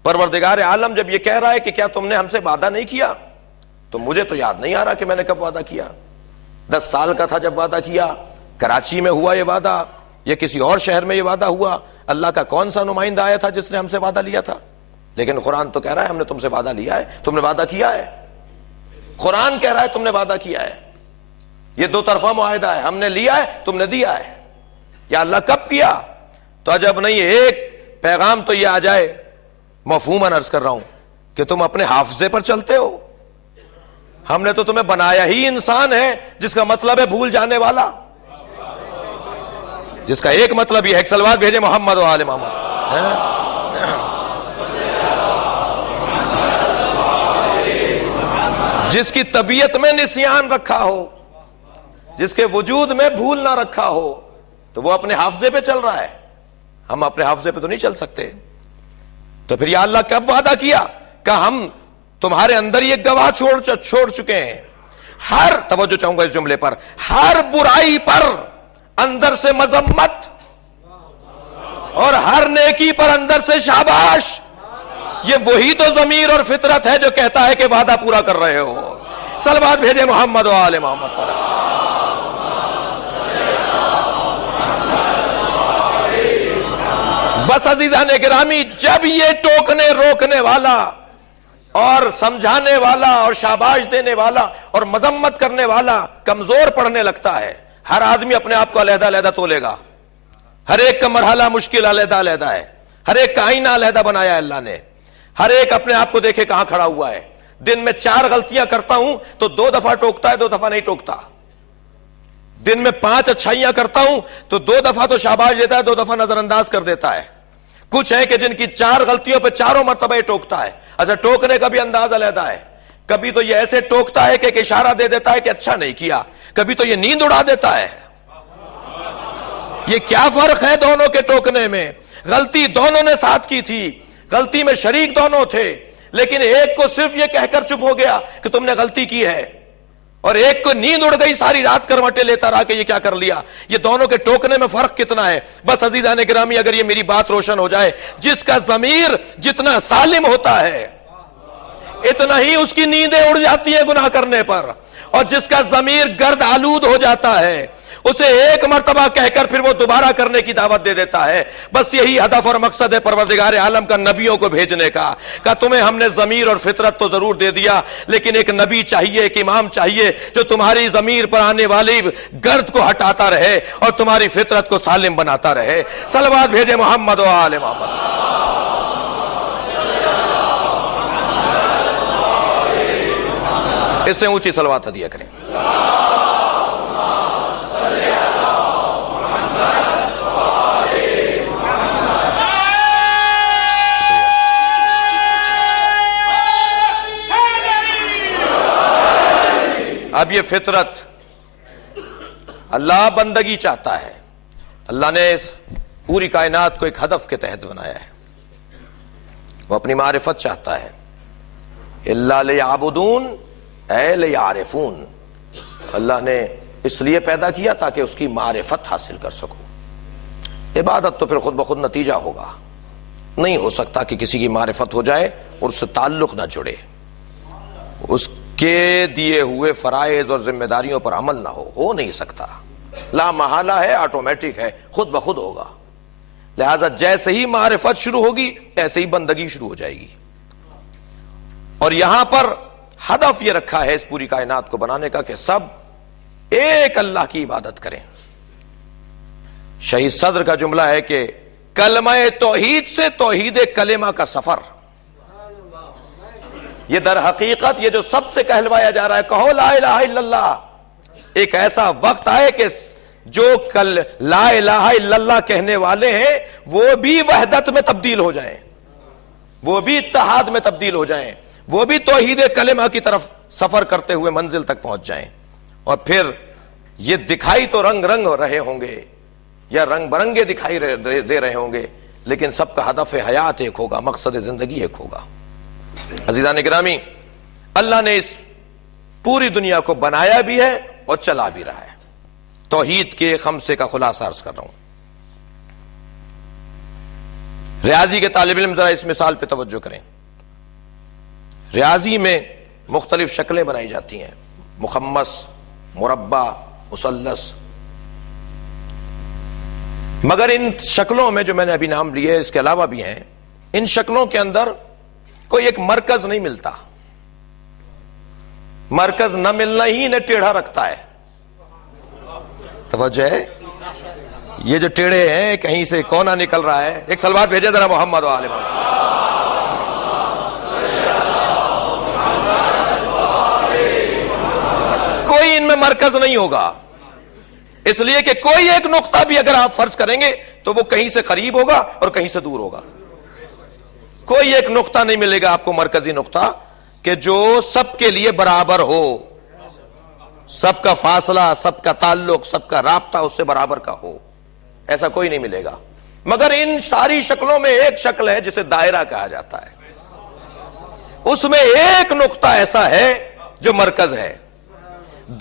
پروردگار عالم جب یہ کہہ رہا ہے کہ کیا تم نے ہم سے وعدہ نہیں کیا، تو مجھے تو یاد نہیں آ رہا کہ میں نے کب وعدہ کیا۔ 10 سال کا تھا جب وعدہ کیا، کراچی میں ہوا یہ وعدہ یا کسی اور شہر میں یہ وعدہ ہوا، اللہ کا کون سا نمائندہ آیا تھا جس نے ہم سے وعدہ لیا تھا؟ لیکن قرآن تو کہہ رہا ہے ہم نے تم سے وعدہ لیا ہے، تم نے وعدہ کیا ہے۔ قرآن کہہ رہا ہے تم نے وعدہ کیا ہے، یہ دو طرفہ معاہدہ ہے، ہم نے لیا ہے، تم نے دیا ہے۔ یا اللہ کب کیا؟ تو عجب نہیں، ایک پیغام تو یہ آ جائے، مفہوماً عرض کر رہا ہوں، کہ تم اپنے حافظے پر چلتے ہو۔ ہم نے تو تمہیں بنایا ہی انسان ہے، جس کا مطلب ہے بھول جانے والا، جس کا ایک مطلب یہ ہے۔ ایک صلوات بھیجے محمد و آل محمد۔ جس کی طبیعت میں نسیان رکھا ہو، جس کے وجود میں بھول نہ رکھا ہو، تو وہ اپنے حافظے پہ چل رہا ہے، ہم اپنے حافظے پہ تو نہیں چل سکتے۔ تو پھر یا اللہ کب وعدہ کیا کہ ہم تمہارے اندر یہ گواہ چھوڑ چکے ہیں، ہر توجہ چاہوں گا اس جملے پر، ہر برائی پر اندر سے مذمت اور ہر نیکی پر اندر سے شاباش۔ یہ وہی تو ضمیر اور فطرت ہے جو کہتا ہے کہ وعدہ پورا کر رہے ہو۔ صلوات بھیجے محمد و آل محمد پر۔ بس عزیزان گرامی، جب یہ ٹوکنے روکنے والا اور سمجھانے والا اور شاباش دینے والا اور مذمت کرنے والا کمزور پڑنے لگتا ہے، ہر آدمی اپنے آپ کو علیحدہ علیحدہ تولے گا، ہر ایک کا مرحلہ مشکل علیحدہ علیحدہ ہے، ہر ایک کا آئینہ علیحدہ بنایا ہے اللہ نے، ہر ایک اپنے آپ کو دیکھے کہاں کھڑا ہوا ہے۔ دن میں 4 غلطیاں کرتا ہوں تو 2 دفعہ ٹوکتا ہے، 2 دفعہ نہیں ٹوکتا۔ دن میں 5 اچھائیاں کرتا ہوں تو 2 دفعہ تو شاباش دیتا ہے، 2 دفعہ نظر انداز کر دیتا ہے۔ کچھ ہے کہ جن کی 4 غلطیوں پہ 4 مرتبہ ٹوکتا ہے۔ اچھا، ٹوکنے کا بھی انداز علیحدہ ہے، کبھی تو یہ ایسے ٹوکتا ہے کہ ایک اشارہ دے دیتا ہے کہ اچھا نہیں کیا، کبھی تو یہ نیند اڑا دیتا ہے۔ یہ کیا فرق ہے دونوں کے ٹوکنے میں؟ غلطی دونوں نے ساتھ کی تھی، غلطی میں شریک دونوں تھے، لیکن ایک کو صرف یہ کہہ کر چپ ہو گیا کہ تم نے غلطی کی ہے، اور ایک کو نیند اڑ گئی، ساری رات کروٹیں لیتا رہا کہ یہ کیا کر لیا۔ یہ دونوں کے ٹوکنے میں فرق کتنا ہے؟ بس عزیزان گرامی، اگر یہ میری بات روشن ہو جائے، جس کا ضمیر جتنا سالم ہوتا ہے اتنا ہی اس کی نیندیں اڑ جاتی ہیں گناہ کرنے پر، اور جس کا ضمیر گرد آلود ہو جاتا ہے اسے ایک مرتبہ کہہ کر پھر وہ دوبارہ کرنے کی دعوت دے دیتا ہے۔ بس یہی ہدف اور مقصد ہے پروردگار عالم کا نبیوں کو بھیجنے کا، کہ تمہیں ہم نے ضمیر اور فطرت تو ضرور دے دیا، لیکن ایک نبی چاہیے، ایک امام چاہیے جو تمہاری ضمیر پر آنے والی گرد کو ہٹاتا رہے اور تمہاری فطرت کو سالم بناتا رہے۔ صلوات بھیجے محمد و آل محمد۔ اس سے اونچی صلوات ہدیہ کریں۔ اب یہ فطرت اللہ بندگی چاہتا ہے. اللہ نے اس پوری کائنات کو ایک ہدف کے تحت بنایا ہے. وہ اپنی معرفت چاہتا ہے. الا لیعبدون اے لیعرفون. اللہ نے اس لیے پیدا کیا تاکہ اس کی معرفت حاصل کر سکو. عبادت تو پھر خود بخود نتیجہ ہوگا. نہیں ہو سکتا کہ کسی کی معرفت ہو جائے اور اس سے تعلق نہ جڑے, اس کے دیے ہوئے فرائض اور ذمہ داریوں پر عمل نہ ہو نہیں سکتا. لا محالہ ہے, آٹومیٹک ہے, خود بخود ہوگا. لہذا جیسے ہی معرفت شروع ہوگی ایسے ہی بندگی شروع ہو جائے گی. اور یہاں پر ہدف یہ رکھا ہے اس پوری کائنات کو بنانے کا کہ سب ایک اللہ کی عبادت کریں. شہید صدر کا جملہ ہے کہ کلمہ توحید سے توحید کلمہ کا سفر. یہ در حقیقت یہ جو سب سے کہلوایا جا رہا ہے کہو لا الہ الا اللہ, ایک ایسا وقت آئے کہ جو کل لا الہ الا اللہ کہنے والے ہیں وہ بھی وحدت میں تبدیل ہو جائیں, وہ بھی اتحاد میں تبدیل ہو جائیں, وہ بھی توحید کلمہ کی طرف سفر کرتے ہوئے منزل تک پہنچ جائیں. اور پھر یہ دکھائی تو رنگ رنگ رہے ہوں گے یا رنگ برنگے دکھائی دے رہے ہوں گے, لیکن سب کا ہدف حیات ایک ہوگا, مقصد زندگی ایک ہوگا. عزیزان گرامی, اللہ نے اس پوری دنیا کو بنایا بھی ہے اور چلا بھی رہا ہے. توحید کے خمسے کا خلاصہ عرض کر رہا ہوں. ریاضی کے طالب علم ذرا اس مثال پہ توجہ کریں. ریاضی میں مختلف شکلیں بنائی جاتی ہیں, مخمس, مربع, مثلث. مگر ان شکلوں میں جو میں نے ابھی نام لیے اس کے علاوہ بھی ہیں, ان شکلوں کے اندر کوئی ایک مرکز نہیں ملتا. مرکز نہ ملنا ہی انہیں ٹیڑھا رکھتا ہے. توجہ ہے, یہ جو ٹیڑھے ہیں کہیں سے کونا نکل رہا ہے. ایک صلوات بھیجے ذرا محمد و آل محمد. کوئی ان میں مرکز نہیں ہوگا, اس لیے کہ کوئی ایک نقطہ بھی اگر آپ فرض کریں گے تو وہ کہیں سے قریب ہوگا اور کہیں سے دور ہوگا. کوئی ایک نقطہ نہیں ملے گا آپ کو, مرکزی نقطہ کہ جو سب کے لیے برابر ہو, سب کا فاصلہ, سب کا تعلق, سب کا رابطہ اس سے برابر کا ہو. ایسا کوئی نہیں ملے گا. مگر ان ساری شکلوں میں ایک شکل ہے جسے دائرہ کہا جاتا ہے. اس میں ایک نقطہ ایسا ہے جو مرکز ہے.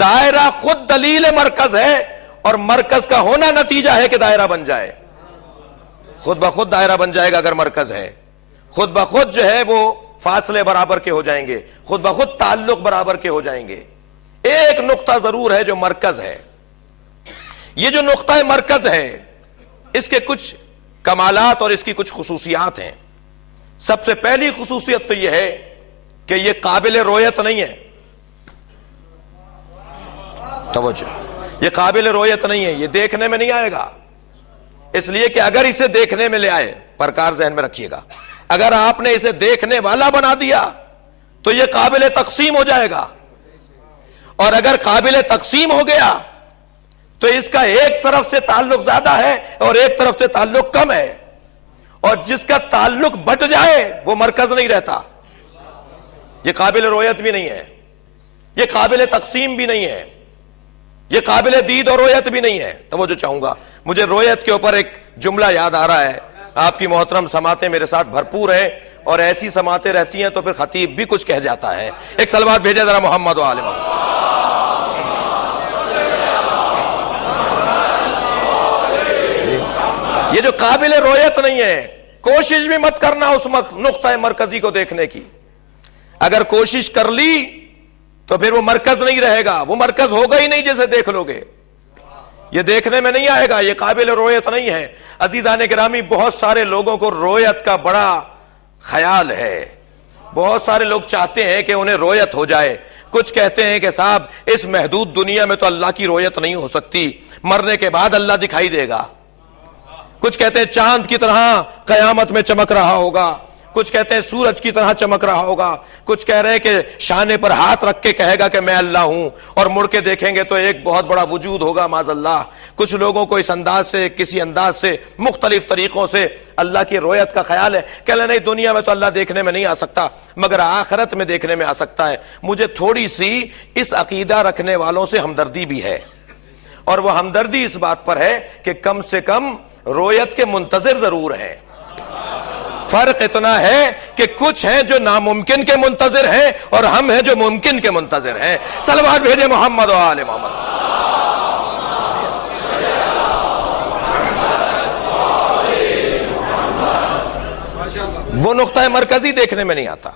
دائرہ خود دلیل مرکز ہے اور مرکز کا ہونا نتیجہ ہے کہ دائرہ بن جائے. خود بخود دائرہ بن جائے گا اگر مرکز ہے. خود بخود جو ہے وہ فاصلے برابر کے ہو جائیں گے, خود بخود تعلق برابر کے ہو جائیں گے. ایک نقطہ ضرور ہے جو مرکز ہے. یہ جو نقطہ مرکز ہے اس کے کچھ کمالات اور اس کی کچھ خصوصیات ہیں. سب سے پہلی خصوصیت تو یہ ہے کہ یہ قابل رویت نہیں ہے. توجہ, یہ قابل رویت نہیں ہے, یہ دیکھنے میں نہیں آئے گا. اس لیے کہ اگر اسے دیکھنے میں لے آئے, پرکار ذہن میں رکھیے گا, اگر آپ نے اسے دیکھنے والا بنا دیا تو یہ قابل تقسیم ہو جائے گا. اور اگر قابل تقسیم ہو گیا تو اس کا ایک طرف سے تعلق زیادہ ہے اور ایک طرف سے تعلق کم ہے. اور جس کا تعلق بٹ جائے وہ مرکز نہیں رہتا. یہ قابل رویت بھی نہیں ہے, یہ قابل تقسیم بھی نہیں ہے, یہ قابل دید اور رویت بھی نہیں ہے. توجہ چاہوں گا, مجھے رویت کے اوپر ایک جملہ یاد آ رہا ہے. آپ کی محترم سماعتیں میرے ساتھ بھرپور ہیں اور ایسی سماعتیں رہتی ہیں تو پھر خطیب بھی کچھ کہہ جاتا ہے. ایک صلوات بھیجے ذرا محمد و آل محمد. یہ جو قابل رویت نہیں ہے, کوشش بھی مت کرنا اس نقطہ مرکزی کو دیکھنے کی. اگر کوشش کر لی تو پھر وہ مرکز نہیں رہے گا, وہ مرکز ہوگا ہی نہیں جیسے دیکھ لو گے. یہ دیکھنے میں نہیں آئے گا, یہ قابل رویت نہیں ہے. عزیزان گرامی, بہت سارے لوگوں کو رویت کا بڑا خیال ہے. بہت سارے لوگ چاہتے ہیں کہ انہیں رویت ہو جائے. کچھ کہتے ہیں کہ صاحب اس محدود دنیا میں تو اللہ کی رویت نہیں ہو سکتی, مرنے کے بعد اللہ دکھائی دے گا. کچھ کہتے ہیں چاند کی طرح قیامت میں چمک رہا ہوگا. کچھ کہتے ہیں سورج کی طرح چمک رہا ہوگا، کچھ کہہ رہے ہیں کہ شانے پر ہاتھ رکھ کے کہے گا کہ میں اللہ ہوں، اور مڑ کے دیکھیں گے تو ایک بہت بڑا وجود ہوگا معاذ اللہ۔ کچھ لوگوں کو اس انداز سے، کسی انداز سے، مختلف طریقوں سے اللہ کی رویت کا خیال ہے، کہ نہیں دنیا میں تو اللہ دیکھنے میں نہیں آ سکتا مگر آخرت میں دیکھنے میں آ سکتا ہے۔ مجھے تھوڑی سی اس عقیدہ رکھنے والوں سے ہمدردی بھی ہے، اور وہ ہمدردی اس بات پر ہے کہ کم سے کم رویت کے منتظر ضرور ہیں۔ فرق اتنا ہے کہ کچھ ہیں جو ناممکن کے منتظر ہیں اور ہم ہیں جو ممکن کے منتظر ہیں۔ صلوات بھیجے محمد و آل محمد۔ وہ نقطہ مرکزی دیکھنے میں نہیں آتا،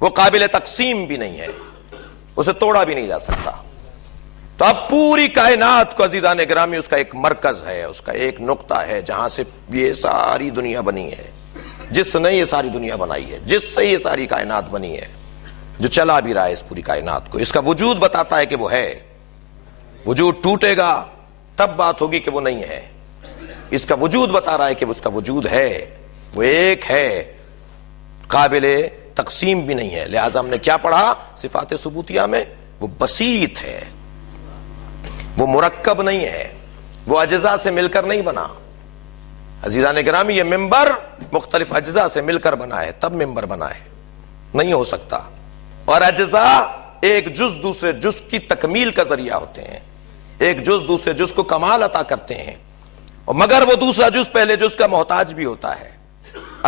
وہ قابل تقسیم بھی نہیں ہے، اسے توڑا بھی نہیں جا سکتا۔ تو اب پوری کائنات کو عزیزان گرامی اس کا ایک مرکز ہے، اس کا ایک نقطہ ہے جہاں سے یہ ساری دنیا بنی ہے، جس نے یہ ساری دنیا بنائی ہے، جس سے یہ ساری کائنات بنی ہے، جو چلا بھی رہا ہے اس پوری کائنات کو، اس کا وجود بتاتا ہے کہ وہ ہے۔ وجود ٹوٹے گا تب بات ہوگی کہ وہ نہیں ہے، اس کا وجود بتا رہا ہے کہ اس کا وجود ہے، وہ ایک ہے، قابل تقسیم بھی نہیں ہے۔ لہٰذا ہم نے کیا پڑھا صفات ثبوتیہ میں؟ وہ بسیط ہے، وہ مرکب نہیں ہے، وہ اجزاء سے مل کر نہیں بنا۔ عزیزان گرامی یہ ممبر مختلف اجزاء سے مل کر بنا ہے، تب ممبر بنا ہے، نہیں ہو سکتا۔ اور اجزاء ایک جز دوسرے جز کی تکمیل کا ذریعہ ہوتے ہیں، ایک جز دوسرے جز کو کمال عطا کرتے ہیں، اور مگر وہ دوسرا جز پہلے جز کا محتاج بھی ہوتا ہے۔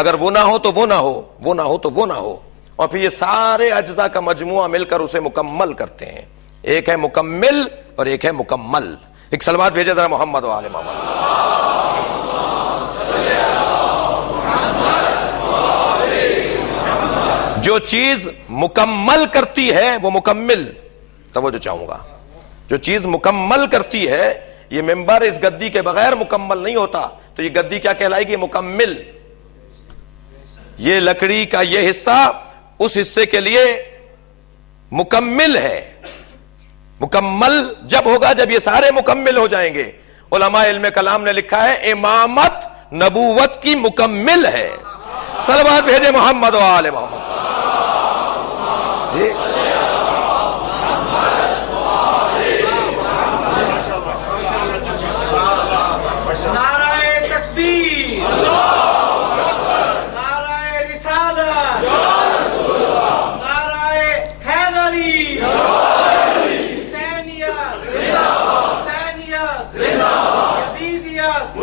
اگر وہ نہ ہو تو وہ نہ ہو، وہ نہ ہو تو وہ نہ ہو، اور پھر یہ سارے اجزاء کا مجموعہ مل کر اسے مکمل کرتے ہیں۔ ایک ہے مکمل اور ایک ہے مکمل۔ ایک صلوات بھیجے ذرا محمد و آل محمد۔ جو چیز مکمل کرتی ہے وہ مکمل، توجہ چاہوں گا، جو چیز مکمل کرتی ہے، یہ ممبر اس گدی کے بغیر مکمل نہیں ہوتا، تو یہ گدی کیا کہلائے گی؟ مکمل۔ یہ لکڑی کا یہ حصہ اس حصے کے لیے مکمل ہے۔ مکمل جب ہوگا جب یہ سارے مکمل ہو جائیں گے۔ علماء علم کلام نے لکھا ہے امامت نبوت کی مکمل ہے۔ صلوات بھیجے محمد و آل محمد۔ جی نعرہ تکبیر، نعرہ رسالت، نعرہ حیدری، حسینیت، یزیدیت،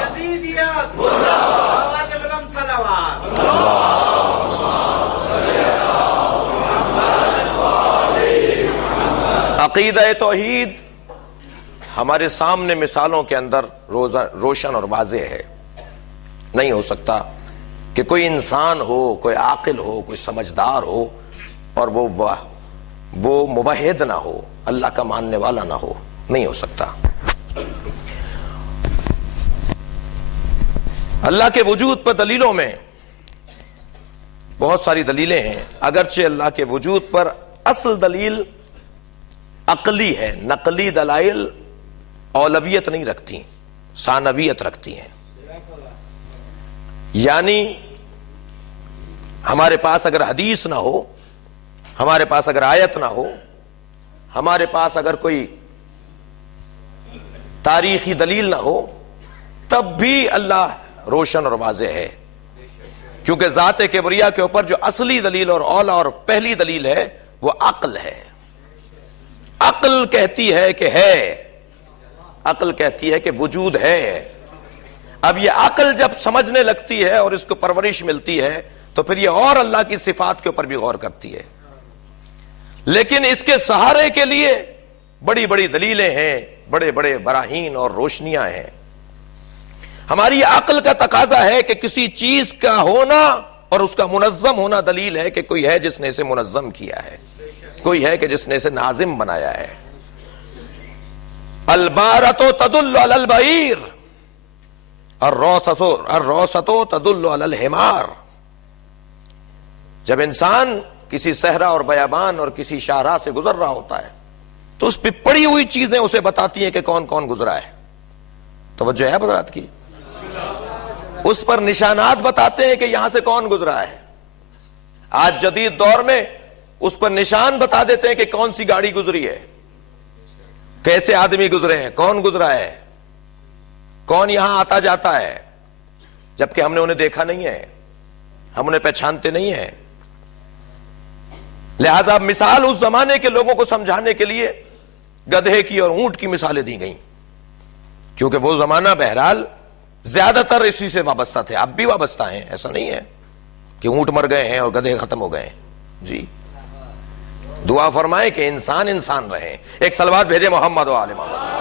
یزیدیت، آواز بلند صلوات۔ عقیدہ توحید ہمارے سامنے مثالوں کے اندر روشن اور واضح ہے۔ نہیں ہو سکتا کہ کوئی انسان ہو، کوئی عاقل ہو، کوئی سمجھدار ہو اور وہ موحد نہ ہو، اللہ کا ماننے والا نہ ہو، نہیں ہو سکتا۔ اللہ کے وجود پر دلیلوں میں بہت ساری دلیلیں ہیں، اگرچہ اللہ کے وجود پر اصل دلیل عقلی ہے، نقلی دلائل اولویت نہیں رکھتی، ثانویت رکھتی ہیں۔ یعنی ہمارے پاس اگر حدیث نہ ہو، ہمارے پاس اگر آیت نہ ہو، ہمارے پاس اگر کوئی تاریخی دلیل نہ ہو، تب بھی اللہ روشن اور واضح ہے، کیونکہ ذات کبریا کے اوپر جو اصلی دلیل اور اولا اور پہلی دلیل ہے وہ عقل ہے۔ عقل کہتی ہے کہ ہے، عقل کہتی ہے کہ وجود ہے۔ اب یہ عقل جب سمجھنے لگتی ہے اور اس کو پرورش ملتی ہے تو پھر یہ اور اللہ کی صفات کے اوپر بھی غور کرتی ہے، لیکن اس کے سہارے کے لیے بڑی بڑی دلیلیں ہیں، بڑے بڑے براہین اور روشنیاں ہیں۔ ہماری عقل کا تقاضا ہے کہ کسی چیز کا ہونا اور اس کا منظم ہونا دلیل ہے کہ کوئی ہے جس نے اسے منظم کیا ہے، کوئی ہے کہ جس نے اسے ناظم بنایا ہے۔ البارۃ تدل علی البعیر، الروثۃ تدل علی الحمار۔ جب انسان کسی صحرا اور بیابان اور کسی شاہراہ سے گزر رہا ہوتا ہے تو اس پہ پڑی ہوئی چیزیں اسے بتاتی ہیں کہ کون کون گزرا ہے۔ توجہ ہے حضرات کی؟ اس پر نشانات بتاتے ہیں کہ یہاں سے کون گزرا ہے. آج جدید دور میں اس پر نشان بتا دیتے ہیں کہ کون سی گاڑی گزری ہے, کیسے آدمی گزرے ہیں, کون گزرا ہے, کون یہاں آتا جاتا ہے, جبکہ ہم نے انہیں دیکھا نہیں ہے, ہم انہیں پہچانتے نہیں ہیں. لہذا مثال اس زمانے کے لوگوں کو سمجھانے کے لیے گدھے کی اور اونٹ کی مثالیں دی گئیں, کیونکہ وہ زمانہ بہرحال زیادہ تر اسی سے وابستہ تھے. اب بھی وابستہ ہیں, ایسا نہیں ہے کہ اونٹ مر گئے ہیں اور گدھے ختم ہو گئے ہیں. جی دعا فرمائیں کہ انسان انسان رہیں. ایک صلوات بھیجے محمد و آل محمد.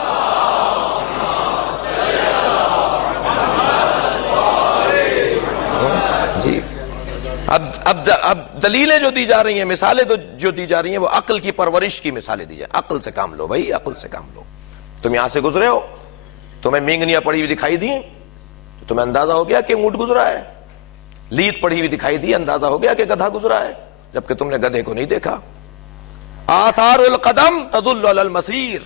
جی اب دلیلیں جو دی جا رہی ہیں, مثالیں جو دی جا رہی ہیں, وہ عقل کی پرورش کی مثالیں دی جائیں. عقل سے کام لو بھائی, عقل سے کام لو. تم یہاں سے گزرے ہو, تمہیں مینگنیاں پڑی ہوئی دکھائی دی, تمہیں اندازہ ہو گیا کہ اونٹ گزرا ہے. لیت پڑی ہوئی دکھائی دی, اندازہ ہو گیا کہ گدھا گزرا ہے, جبکہ تم نے گدھے کو نہیں دیکھا. آثار القدم تدل علی المسیر,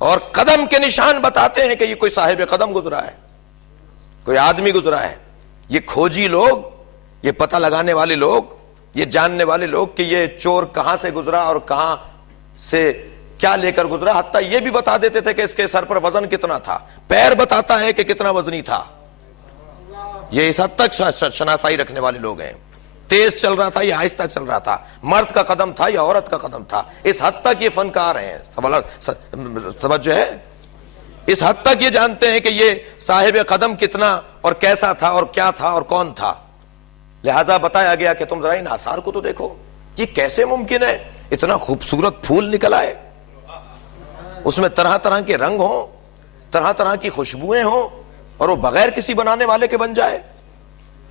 اور قدم کے نشان بتاتے ہیں کہ یہ کوئی صاحب قدم گزرا ہے, کوئی آدمی گزرا ہے. یہ کھوجی لوگ, یہ پتہ لگانے والے لوگ, یہ جاننے والے لوگ کہ یہ چور کہاں سے گزرا اور کہاں سے کیا لے کر گزرا, حتیٰ یہ بھی بتا دیتے تھے کہ اس کے سر پر وزن کتنا تھا, پیر بتاتا ہے کہ کتنا وزنی تھا. یہ اس حد تک شناسائی رکھنے والے لوگ ہیں. تیز چل رہا تھا یا آہستہ چل رہا تھا, مرد کا قدم تھا یا عورت کا قدم تھا, اس حد تک یہ فنکار ہیں. توجہ ہے, اس حد تک یہ جانتے ہیں کہ یہ صاحب قدم کتنا اور کیسا تھا اور کیا تھا اور کون تھا. لہذا بتایا گیا کہ تم ذرا ان آثار کو تو دیکھو, یہ کیسے ممکن ہے اتنا خوبصورت پھول نکل آئے, اس میں طرح طرح کے رنگ ہوں, طرح طرح کی خوشبوئیں ہوں, اور وہ بغیر کسی بنانے والے کے بن جائے.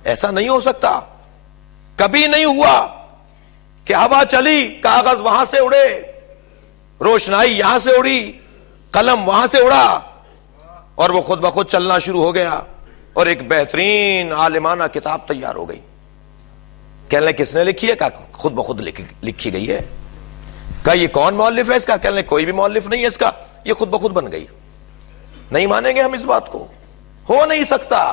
ایسا نہیں ہو سکتا, کبھی نہیں ہوا کہ ہوا چلی, کاغذ وہاں سے اڑے, روشنائی یہاں سے اڑی, قلم وہاں سے اڑا, اور وہ خود بخود چلنا شروع ہو گیا, اور ایک بہترین عالمانہ کتاب تیار ہو گئی. کہنے لیں کس نے لکھی ہے؟ کہا خود بخود لکھی گئی ہے. کہا یہ کون مؤلف ہے اس کا؟ کہنے لیں کوئی بھی مؤلف نہیں ہے اس کا, یہ خود بخود بن گئی. نہیں مانیں گے ہم اس بات کو. ہو نہیں سکتا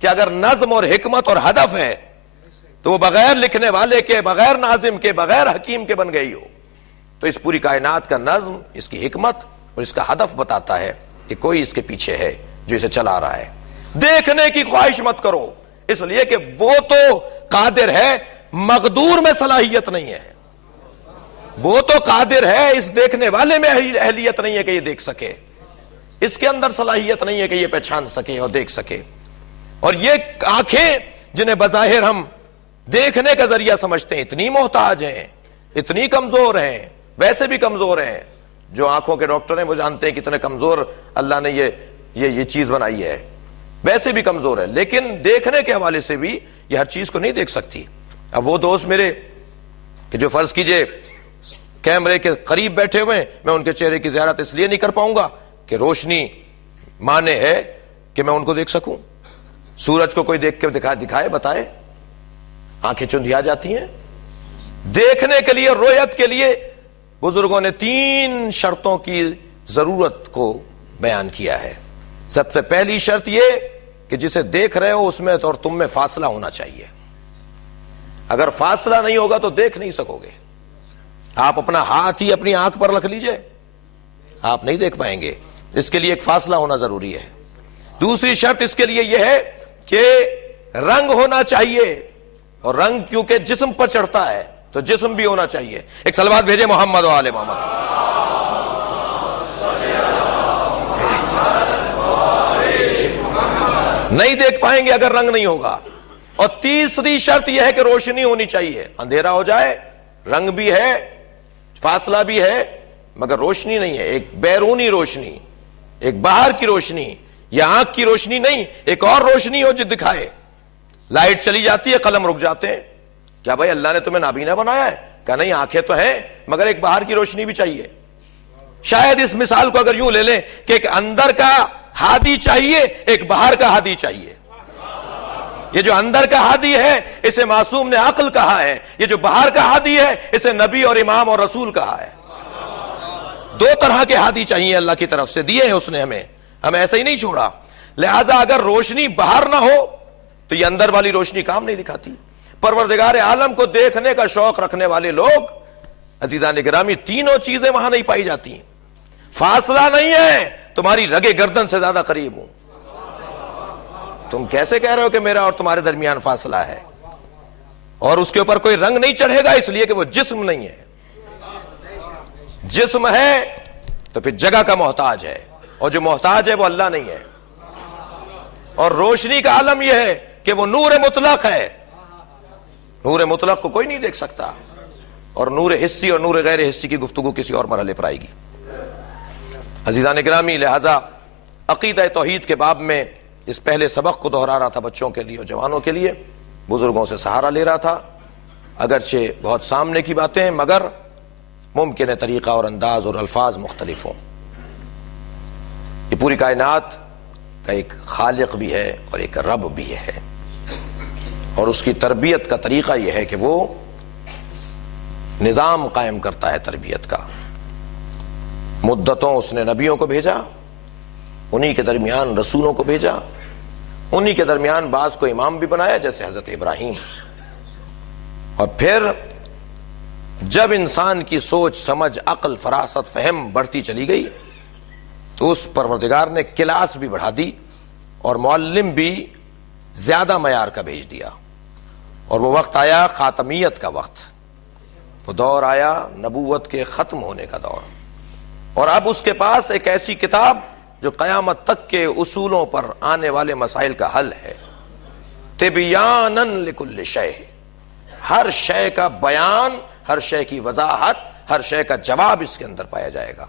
کہ اگر نظم اور حکمت اور ہدف ہے تو وہ بغیر لکھنے والے کے, بغیر ناظم کے, بغیر حکیم کے بن گئی ہو. تو اس پوری کائنات کا نظم, اس کی حکمت اور اس کا ہدف بتاتا ہے کہ کوئی اس کے پیچھے ہے جو اسے چلا رہا ہے. دیکھنے کی خواہش مت کرو, اس لیے کہ وہ تو قادر ہے, مقدور میں صلاحیت نہیں ہے. وہ تو قادر ہے, اس دیکھنے والے میں اہلیت نہیں ہے کہ یہ دیکھ سکے, اس کے اندر صلاحیت نہیں ہے کہ یہ پہچان سکے اور دیکھ سکے. اور یہ آنکھیں جنہیں بظاہر ہم دیکھنے کا ذریعہ سمجھتے ہیں, اتنی محتاج ہیں, اتنی کمزور ہیں, ویسے بھی کمزور ہیں. جو آنکھوں کے ڈاکٹر ہیں وہ جانتے ہیں کتنے کمزور اللہ نے یہ چیز بنائی ہے, ویسے بھی کمزور ہے, لیکن دیکھنے کے حوالے سے بھی یہ ہر چیز کو نہیں دیکھ سکتی. اب وہ دوست میرے کہ جو فرض کیجئے کیمرے کے قریب بیٹھے ہوئے ہیں, میں ان کے چہرے کی زیارت اس لیے نہیں کر پاؤں گا کہ روشنی مانے ہے کہ میں ان کو دیکھ سکوں. سورج کو کوئی دیکھ کے دکھائے بتائے, آنکھیں چندھیا جاتی ہیں. دیکھنے کے لیے, رویت کے لیے بزرگوں نے 3 شرطوں کی ضرورت کو بیان کیا ہے. سب سے پہلی شرط یہ کہ جسے دیکھ رہے ہو اس میں اور تم میں فاصلہ ہونا چاہیے. اگر فاصلہ نہیں ہوگا تو دیکھ نہیں سکو گے. آپ اپنا ہاتھ ہی اپنی آنکھ پر رکھ لیجئے, آپ نہیں دیکھ پائیں گے. اس کے لیے ایک فاصلہ ہونا ضروری ہے. دوسری شرط اس کے لیے یہ ہے کہ رنگ ہونا چاہیے, اور رنگ کیونکہ جسم پر چڑھتا ہے تو جسم بھی ہونا چاہیے. ایک صلوات بھیجے محمد و آل محمد. نہیں دیکھ پائیں گے اگر رنگ نہیں ہوگا. اور تیسری شرط یہ ہے کہ روشنی ہونی چاہیے. اندھیرا ہو جائے, رنگ بھی ہے, فاصلہ بھی ہے, مگر روشنی نہیں ہے. ایک بیرونی روشنی, ایک باہر کی روشنی, یا آنکھ کی روشنی نہیں, ایک اور روشنی ہو جو دکھائے. لائٹ چلی جاتی ہے, قلم رک جاتے ہیں. کیا بھائی اللہ نے تمہیں نابینا بنایا ہے؟ کہ نہیں, آنکھیں تو ہیں مگر ایک باہر کی روشنی بھی چاہیے. شاید اس مثال کو اگر یوں لے لیں کہ ایک اندر کا ہادی چاہیے, ایک باہر کا ہادی چاہیے. یہ جو اندر کا ہادی ہے اسے معصوم نے عقل کہا ہے, یہ جو باہر کا ہادی ہے اسے نبی اور امام اور رسول کہا ہے. 2 طرح کے ہادی چاہیے اللہ کی طرف سے, دیے ہیں اس نے ہمیں, ہمیں ایسا ہی نہیں چھوڑا. لہذا اگر روشنی باہر نہ ہو تو یہ اندر والی روشنی کام نہیں دکھاتی. پروردگار عالم کو دیکھنے کا شوق رکھنے والے لوگ عزیزان گرامی تینوں چیزیں وہاں نہیں پائی جاتی ہیں. فاصلہ نہیں ہے, تمہاری رگے گردن سے زیادہ قریب ہوں. تم کیسے کہہ رہے ہو کہ میرا اور تمہارے درمیان فاصلہ ہے؟ اور اس کے اوپر کوئی رنگ نہیں چڑھے گا اس لیے کہ وہ جسم نہیں ہے. جسم ہے تو پھر جگہ کا محتاج ہے, اور جو محتاج ہے وہ اللہ نہیں ہے. اور روشنی کا عالم یہ ہے کہ وہ نور مطلق ہے. نور مطلق کو کوئی نہیں دیکھ سکتا, اور نور حسی اور نور غیر حسی کی گفتگو کسی اور مرحلے پر آئے گی. عزیزان گرامی, لہذا عقیدہ توحید کے باب میں اس پہلے سبق کو دہرا رہا تھا بچوں کے لیے اور جوانوں کے لیے, بزرگوں سے سہارا لے رہا تھا. اگرچہ بہت سامنے کی باتیں ہیں مگر ممکن ہے طریقہ اور انداز اور الفاظ مختلف ہوں. یہ پوری کائنات کا ایک خالق بھی ہے اور ایک رب بھی ہے, اور اس کی تربیت کا طریقہ یہ ہے کہ وہ نظام قائم کرتا ہے تربیت کا. مدتوں اس نے نبیوں کو بھیجا, انہی کے درمیان رسولوں کو بھیجا, انہی کے درمیان بعض کو امام بھی بنایا جیسے حضرت ابراہیم. اور پھر جب انسان کی سوچ سمجھ عقل فراست فہم بڑھتی چلی گئی تو اس پروردگار نے کلاس بھی بڑھا دی اور معلم بھی زیادہ معیار کا بھیج دیا. اور وہ وقت آیا خاتمیت کا وقت, وہ دور آیا نبوت کے ختم ہونے کا دور. اور اب اس کے پاس ایک ایسی کتاب جو قیامت تک کے اصولوں پر آنے والے مسائل کا حل ہے. تبیانا لکل شیء, ہر شے کا بیان, ہر شے کی وضاحت, ہر شے کا جواب اس کے اندر پایا جائے گا.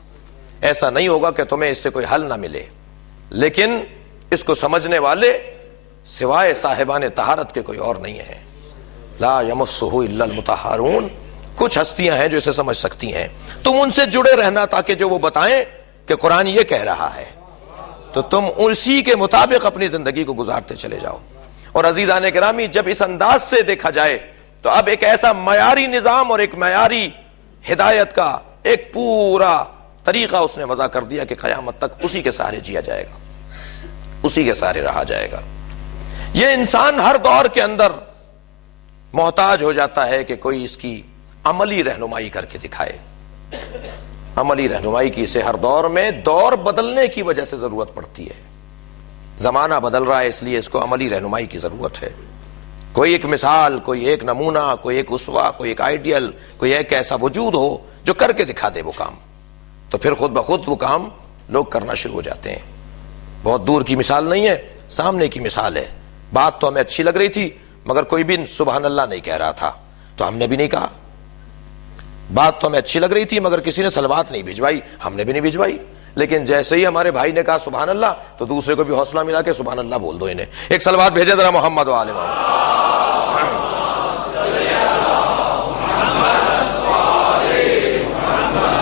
ایسا نہیں ہوگا کہ تمہیں اس سے کوئی حل نہ ملے, لیکن اس کو سمجھنے والے سوائے صاحبان طہارت کے کوئی اور نہیں ہے. لا یمسہ الا المطہرون, کچھ ہستیاں ہیں جو اسے سمجھ سکتی ہیں. تم ان سے جڑے رہنا تاکہ جو وہ بتائیں کہ قرآن یہ کہہ رہا ہے تو تم اسی کے مطابق اپنی زندگی کو گزارتے چلے جاؤ. اور عزیزان گرامی, جب اس انداز سے دیکھا جائے تو اب ایک ایسا معیاری نظام اور ایک معیاری ہدایت کا ایک پورا طریقہ اس نے وضع کر دیا کہ قیامت تک اسی کے سہارے جیا جائے گا, اسی کے سہارے رہا جائے گا. یہ انسان ہر دور کے اندر محتاج ہو جاتا ہے کہ کوئی اس کی عملی رہنمائی کر کے دکھائے. عملی رہنمائی کی اسے ہر دور میں دور بدلنے کی وجہ سے ضرورت پڑتی ہے. زمانہ بدل رہا ہے اس لیے اس کو عملی رہنمائی کی ضرورت ہے. کوئی ایک مثال, کوئی ایک نمونہ, کوئی ایک اسوہ, کوئی ایک آئیڈیل, کوئی ایک ایسا وجود ہو جو کر کے دکھا دے وہ کام, تو پھر خود بخود وہ کام لوگ کرنا شروع ہو جاتے ہیں. بہت دور کی مثال نہیں ہے, سامنے کی مثال ہے. بات تو ہمیں اچھی لگ رہی تھی مگر کوئی بھی سبحان اللہ نہیں کہہ رہا تھا تو ہم نے بھی نہیں کہا. بات تو ہمیں اچھی لگ رہی تھی مگر کسی نے صلوات نہیں بھجوائی, ہم نے بھی نہیں بھجوائی. لیکن جیسے ہی ہمارے بھائی نے کہا سبحان اللہ تو دوسرے کو بھی حوصلہ ملا کہ سبحان اللہ بول دو انہیں. ایک صلوات بھیجے ذرا محمد و آل محمد.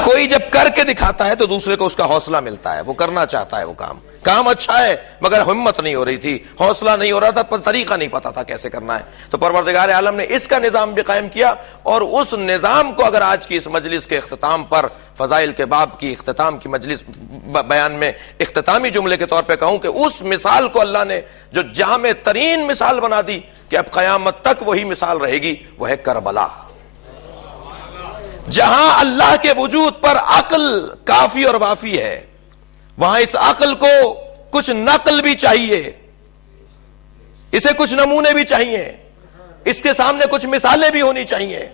کوئی جب کر کے دکھاتا ہے تو دوسرے کو اس کا حوصلہ ملتا ہے, وہ کرنا چاہتا ہے وہ کام اچھا ہے مگر ہمت نہیں ہو رہی تھی, حوصلہ نہیں ہو رہا تھا, پر طریقہ نہیں پتا تھا کیسے کرنا ہے. تو پروردگار عالم نے اس کا نظام بھی قائم کیا, اور اس نظام کو اگر آج کی اس مجلس کے اختتام پر, فضائل کے باب کی اختتام کی مجلس بیان میں اختتامی جملے کے طور پہ کہوں کہ اس مثال کو اللہ نے جو جامع ترین مثال بنا دی کہ اب قیامت تک وہی مثال رہے گی, وہ ہے کربلا. جہاں اللہ کے وجود پر عقل کافی اور وافی ہے, وہاں اس عقل کو کچھ نقل بھی چاہیے, اسے کچھ نمونے بھی چاہیے, اس کے سامنے کچھ مثالیں بھی ہونی چاہیے,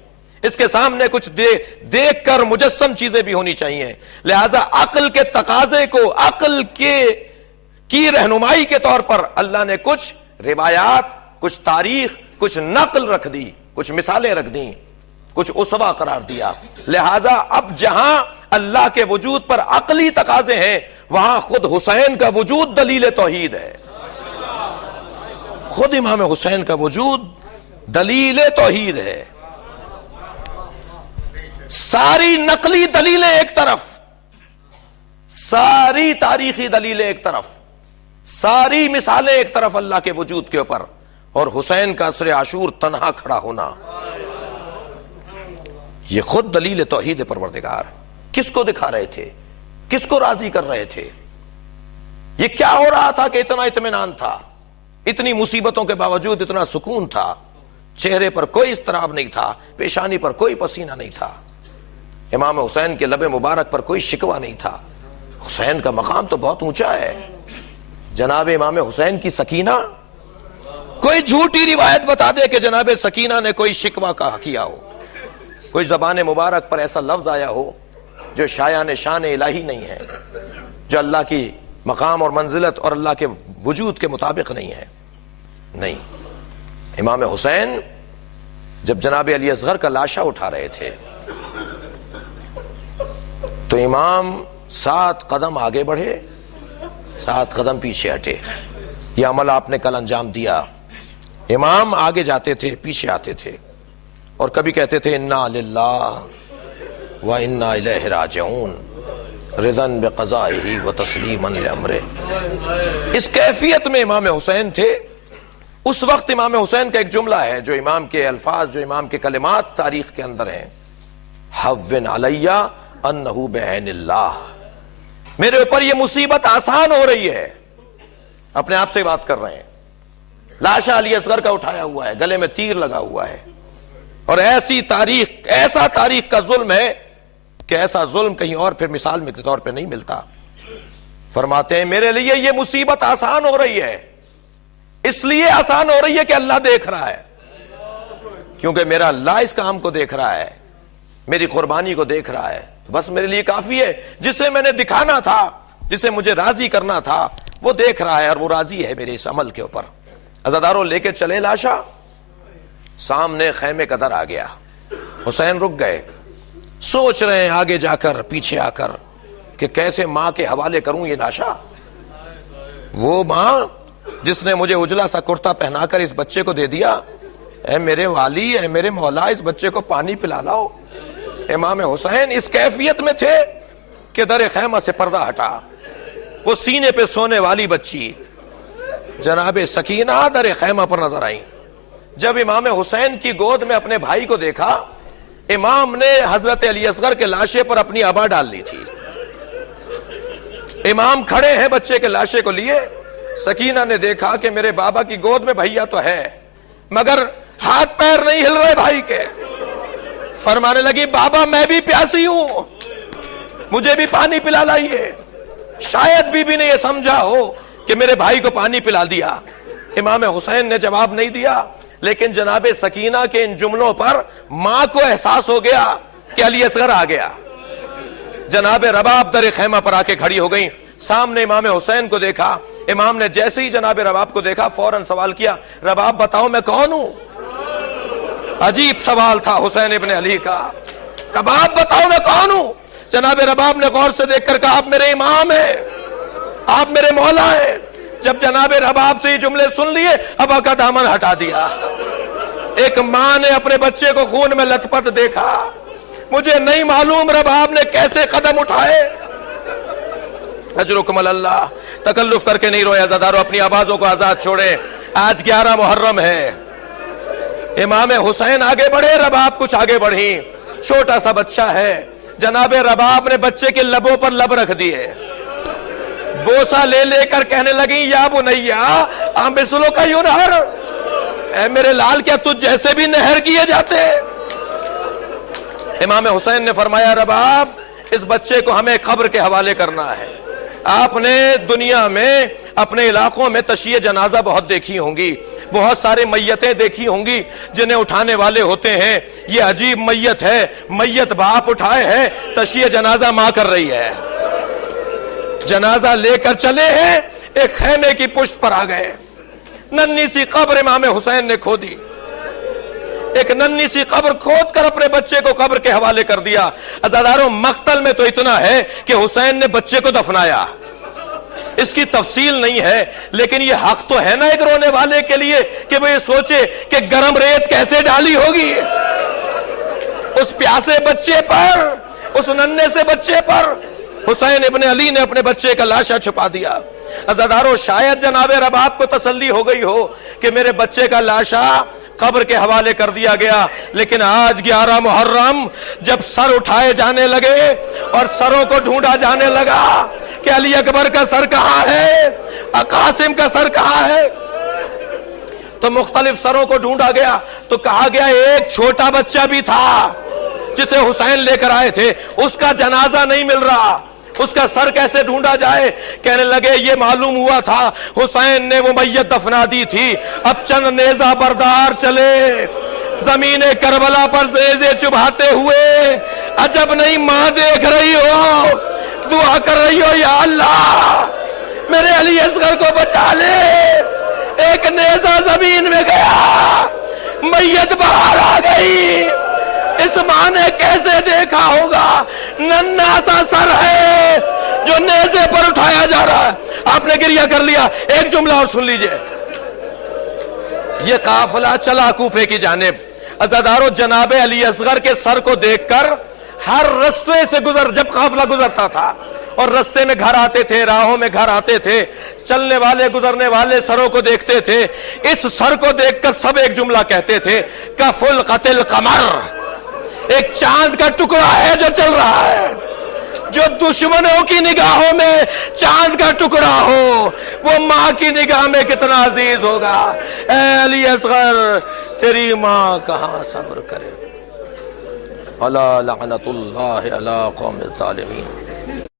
اس کے سامنے کچھ دیکھ کر مجسم چیزیں بھی ہونی چاہیے. لہذا عقل کے تقاضے کو, عقل کی رہنمائی کے طور پر اللہ نے کچھ روایات, کچھ تاریخ, کچھ نقل رکھ دی, کچھ مثالیں رکھ دیں, کچھ اسوہ قرار دیا. لہذا اب جہاں اللہ کے وجود پر عقلی تقاضے ہیں وہاں خود حسین کا وجود دلیل توحید ہے. خود امام حسین کا وجود دلیل توحید ہے. ساری نقلی دلیلیں ایک طرف, ساری تاریخی دلیلیں ایک طرف, ساری مثالیں ایک طرف اللہ کے وجود کے اوپر, اور حسین کا عصر عاشور تنہا کھڑا ہونا, یہ خود دلیل توحید پروردگار. کس کو دکھا رہے تھے, کس کو راضی کر رہے تھے؟ یہ کیا ہو رہا تھا کہ اتنا اطمینان تھا، اتنی مصیبتوں کے باوجود اتنا سکون تھا، چہرے پر کوئی اضطراب نہیں تھا، پیشانی پر کوئی پسینہ نہیں تھا، امام حسین کے لب مبارک پر کوئی شکوہ نہیں تھا۔ حسین کا مقام تو بہت اونچا ہے، جناب امام حسین کی سکینہ، کوئی جھوٹی روایت بتا دے کہ جناب سکینہ نے کوئی شکوہ کیا ہو، کوئی زبان مبارک پر ایسا لفظ آیا ہو جو شایان شان الہی نہیں ہے، جو اللہ کی مقام اور منزلت اور اللہ کے وجود کے مطابق نہیں ہے، نہیں۔ امام حسین جب جناب علی اصغر کا لاشا اٹھا رہے تھے تو امام 7 قدم آگے بڑھے، 7 قدم پیچھے ہٹے۔ یہ عمل آپ نے کل انجام دیا۔ امام آگے جاتے تھے، پیچھے آتے تھے، اور کبھی کہتے تھے انا للہ و انا الیہ راجعون رضا بقضائہ و تسلیما لامرہ۔ اس کیفیت میں امام حسین تھے۔ اس وقت امام حسین کا ایک جملہ ہے جو امام کے الفاظ، جو امام کے کلمات تاریخ کے اندر ہیں، حون علیہ انہ بعین اللہ، میرے اوپر یہ مصیبت آسان ہو رہی ہے۔ اپنے آپ سے بات کر رہے ہیں، لاشا علی اصغر کا اٹھایا ہوا ہے، گلے میں تیر لگا ہوا ہے، اور ایسا تاریخ کا ظلم ہے کہ ایسا ظلم کہیں اور پھر مثال کے طور پہ نہیں ملتا۔ فرماتے ہیں میرے لیے یہ مصیبت آسان ہو رہی ہے، اس لیے آسان ہو رہی ہے کہ اللہ دیکھ رہا ہے، کیونکہ میرا اللہ اس کام کو دیکھ رہا ہے، میری قربانی کو دیکھ رہا ہے، بس میرے لیے کافی ہے۔ جسے میں نے دکھانا تھا، جسے مجھے راضی کرنا تھا، وہ دیکھ رہا ہے اور وہ راضی ہے میرے اس عمل کے اوپر۔ عزاداروں لے کے چلے لاشا، سامنے خیمے کا در آ گیا، حسین رک گئے، سوچ رہے ہیں آگے جا کر، پیچھے آ کر، کہ کیسے ماں کے حوالے کروں یہ لاشا، وہ ماں جس نے مجھے اجلا سا کرتا پہنا کر اس بچے کو دے دیا۔ اے میرے والی، اے میرے مولا، اس بچے کو پانی پلا لاؤ۔ امام حسین اس کیفیت میں تھے کہ در خیمہ سے پردہ ہٹا، وہ سینے پہ سونے والی بچی جناب سکینہ در خیمہ پر نظر آئیں۔ جب امام حسین کی گود میں اپنے بھائی کو دیکھا، امام نے حضرت علی اصغر کے لاشے پر اپنی ابا ڈال لی تھی، امام کھڑے ہیں بچے کے لاشے کو لیے، سکینہ نے دیکھا کہ میرے بابا کی گود میں بھیا تو ہے مگر ہاتھ پیر نہیں ہل رہے بھائی کے، فرمانے لگی بابا میں بھی پیاسی ہوں، مجھے بھی پانی پلا لائیے۔ شاید بی بی نے یہ سمجھا ہو کہ میرے بھائی کو پانی پلا دیا، امام حسین نے جواب نہیں دیا، لیکن جناب سکینہ کے ان جملوں پر ماں کو احساس ہو گیا کہ علی اصغر آ گیا۔ جناب رباب در خیمہ پر آ کے کھڑی ہو گئیں، سامنے امام حسین کو دیکھا، امام نے جیسے ہی جناب رباب کو دیکھا فوراً سوال کیا، رباب بتاؤ میں کون ہوں؟ عجیب سوال تھا حسین ابن علی کا، رباب بتاؤ میں کون ہوں؟ جناب رباب نے غور سے دیکھ کر کہا آپ میرے امام ہیں، آپ میرے مولا ہیں۔ جب جناب رباب سے یہ جملے سن لیے، ابا کا دامن ہٹا دیا۔ ایک ماں نے اپنے بچے کو خون میں لت پت دیکھا، مجھے نہیں معلوم رباب نے کیسے قدم اٹھائے۔ اجرکم اللہ، تکلف کر کے نہیں رویا عزادارو، اپنی آوازوں کو آزاد چھوڑیں۔ آج 11 محرم ہے، امام حسین آگے بڑھے، رباب کچھ آگے بڑھی، چھوٹا سا بچہ ہے، جناب رباب نے بچے کے لبوں پر لب رکھ دیے، بوسا لے لے کر کہنے لگی یا بنیا ام بسلو کا ینہر، اے میرے لال کیا تجھ جیسے بھی نہر کیے جاتے؟ امام حسین نے فرمایا رباب اس بچے کو ہمیں قبر کے حوالے کرنا ہے۔ آپ نے دنیا میں اپنے علاقوں میں تشییع جنازہ بہت دیکھی ہوں گی، بہت سارے میتیں دیکھی ہوں گی جنہیں اٹھانے والے ہوتے ہیں، یہ عجیب میت ہے، میت باپ اٹھائے ہے، تشییع جنازہ ماں کر رہی ہے۔ جنازہ لے کر چلے ہیں، ایک خیمے کی پشت پر آ گئے، ننھی سی قبر امام حسین نے کھودی، ایک ننھی سی قبر کھود کر اپنے بچے کو قبر کے حوالے کر دیا۔ عزاداروں مقتل میں تو اتنا ہے کہ حسین نے بچے کو دفنایا، اس کی تفصیل نہیں ہے، لیکن یہ حق تو ہے نا ایک رونے والے کے لیے کہ وہ یہ سوچے کہ گرم ریت کیسے ڈالی ہوگی اس پیاسے بچے پر، اس ننھے سے بچے پر۔ حسین ابن علی نے اپنے بچے کا لاشا چھپا دیا۔ عزاداروں شاید جناب رباب کو تسلی ہو گئی ہو کہ میرے بچے کا لاشا قبر کے حوالے کر دیا گیا، لیکن آج 11 محرم جب سر اٹھائے جانے لگے اور سروں کو ڈھونڈا جانے لگا، کہ علی اکبر کا سر کہاں ہے، قاسم کا سر کہاں ہے؟ تو مختلف سروں کو ڈھونڈا گیا تو کہا گیا ایک چھوٹا بچہ بھی تھا جسے حسین لے کر آئے تھے، اس کا جنازہ نہیں مل رہا، اس کا سر کیسے ڈھونڈا جائے؟ کہنے لگے یہ معلوم ہوا تھا حسین نے وہ میت دفنا دی تھی، اب چند نیزہ بردار چلے زمین کربلا پر نیزے چبھاتے ہوئے، عجب نہیں ماں دیکھ رہی ہو، دعا کر رہی ہو یا اللہ میرے علی اصغر کو بچا لے۔ ایک نیزہ زمین میں گیا، میت باہر آ گئی، اس ماں نے کیسے دیکھا ہوگا ننھا سا سر ہے جو نیزے پر اٹھایا جا رہا ہے۔ آپ نے گریہ کر لیا۔ ایک جملہ اور سن لیجئے، یہ قافلہ چلا کوفے کی جانب، عزادارو جناب علی اصغر کے سر کو دیکھ کر ہر رستے سے جب قافلہ گزرتا تھا اور رستے میں گھر آتے تھے، راہوں میں گھر آتے تھے، چلنے والے گزرنے والے سروں کو دیکھتے تھے، اس سر کو دیکھ کر سب ایک جملہ کہتے تھے کفلقۃ القمر، ایک چاند کا ٹکڑا ہے جو چل رہا ہے۔ جو دشمنوں کی نگاہوں میں چاند کا ٹکڑا ہو وہ ماں کی نگاہ میں کتنا عزیز ہوگا۔ اے علی اصغر تیری ماں کہاں صبر کرے۔ الا لعنت اللہ علی قوم الظالمین۔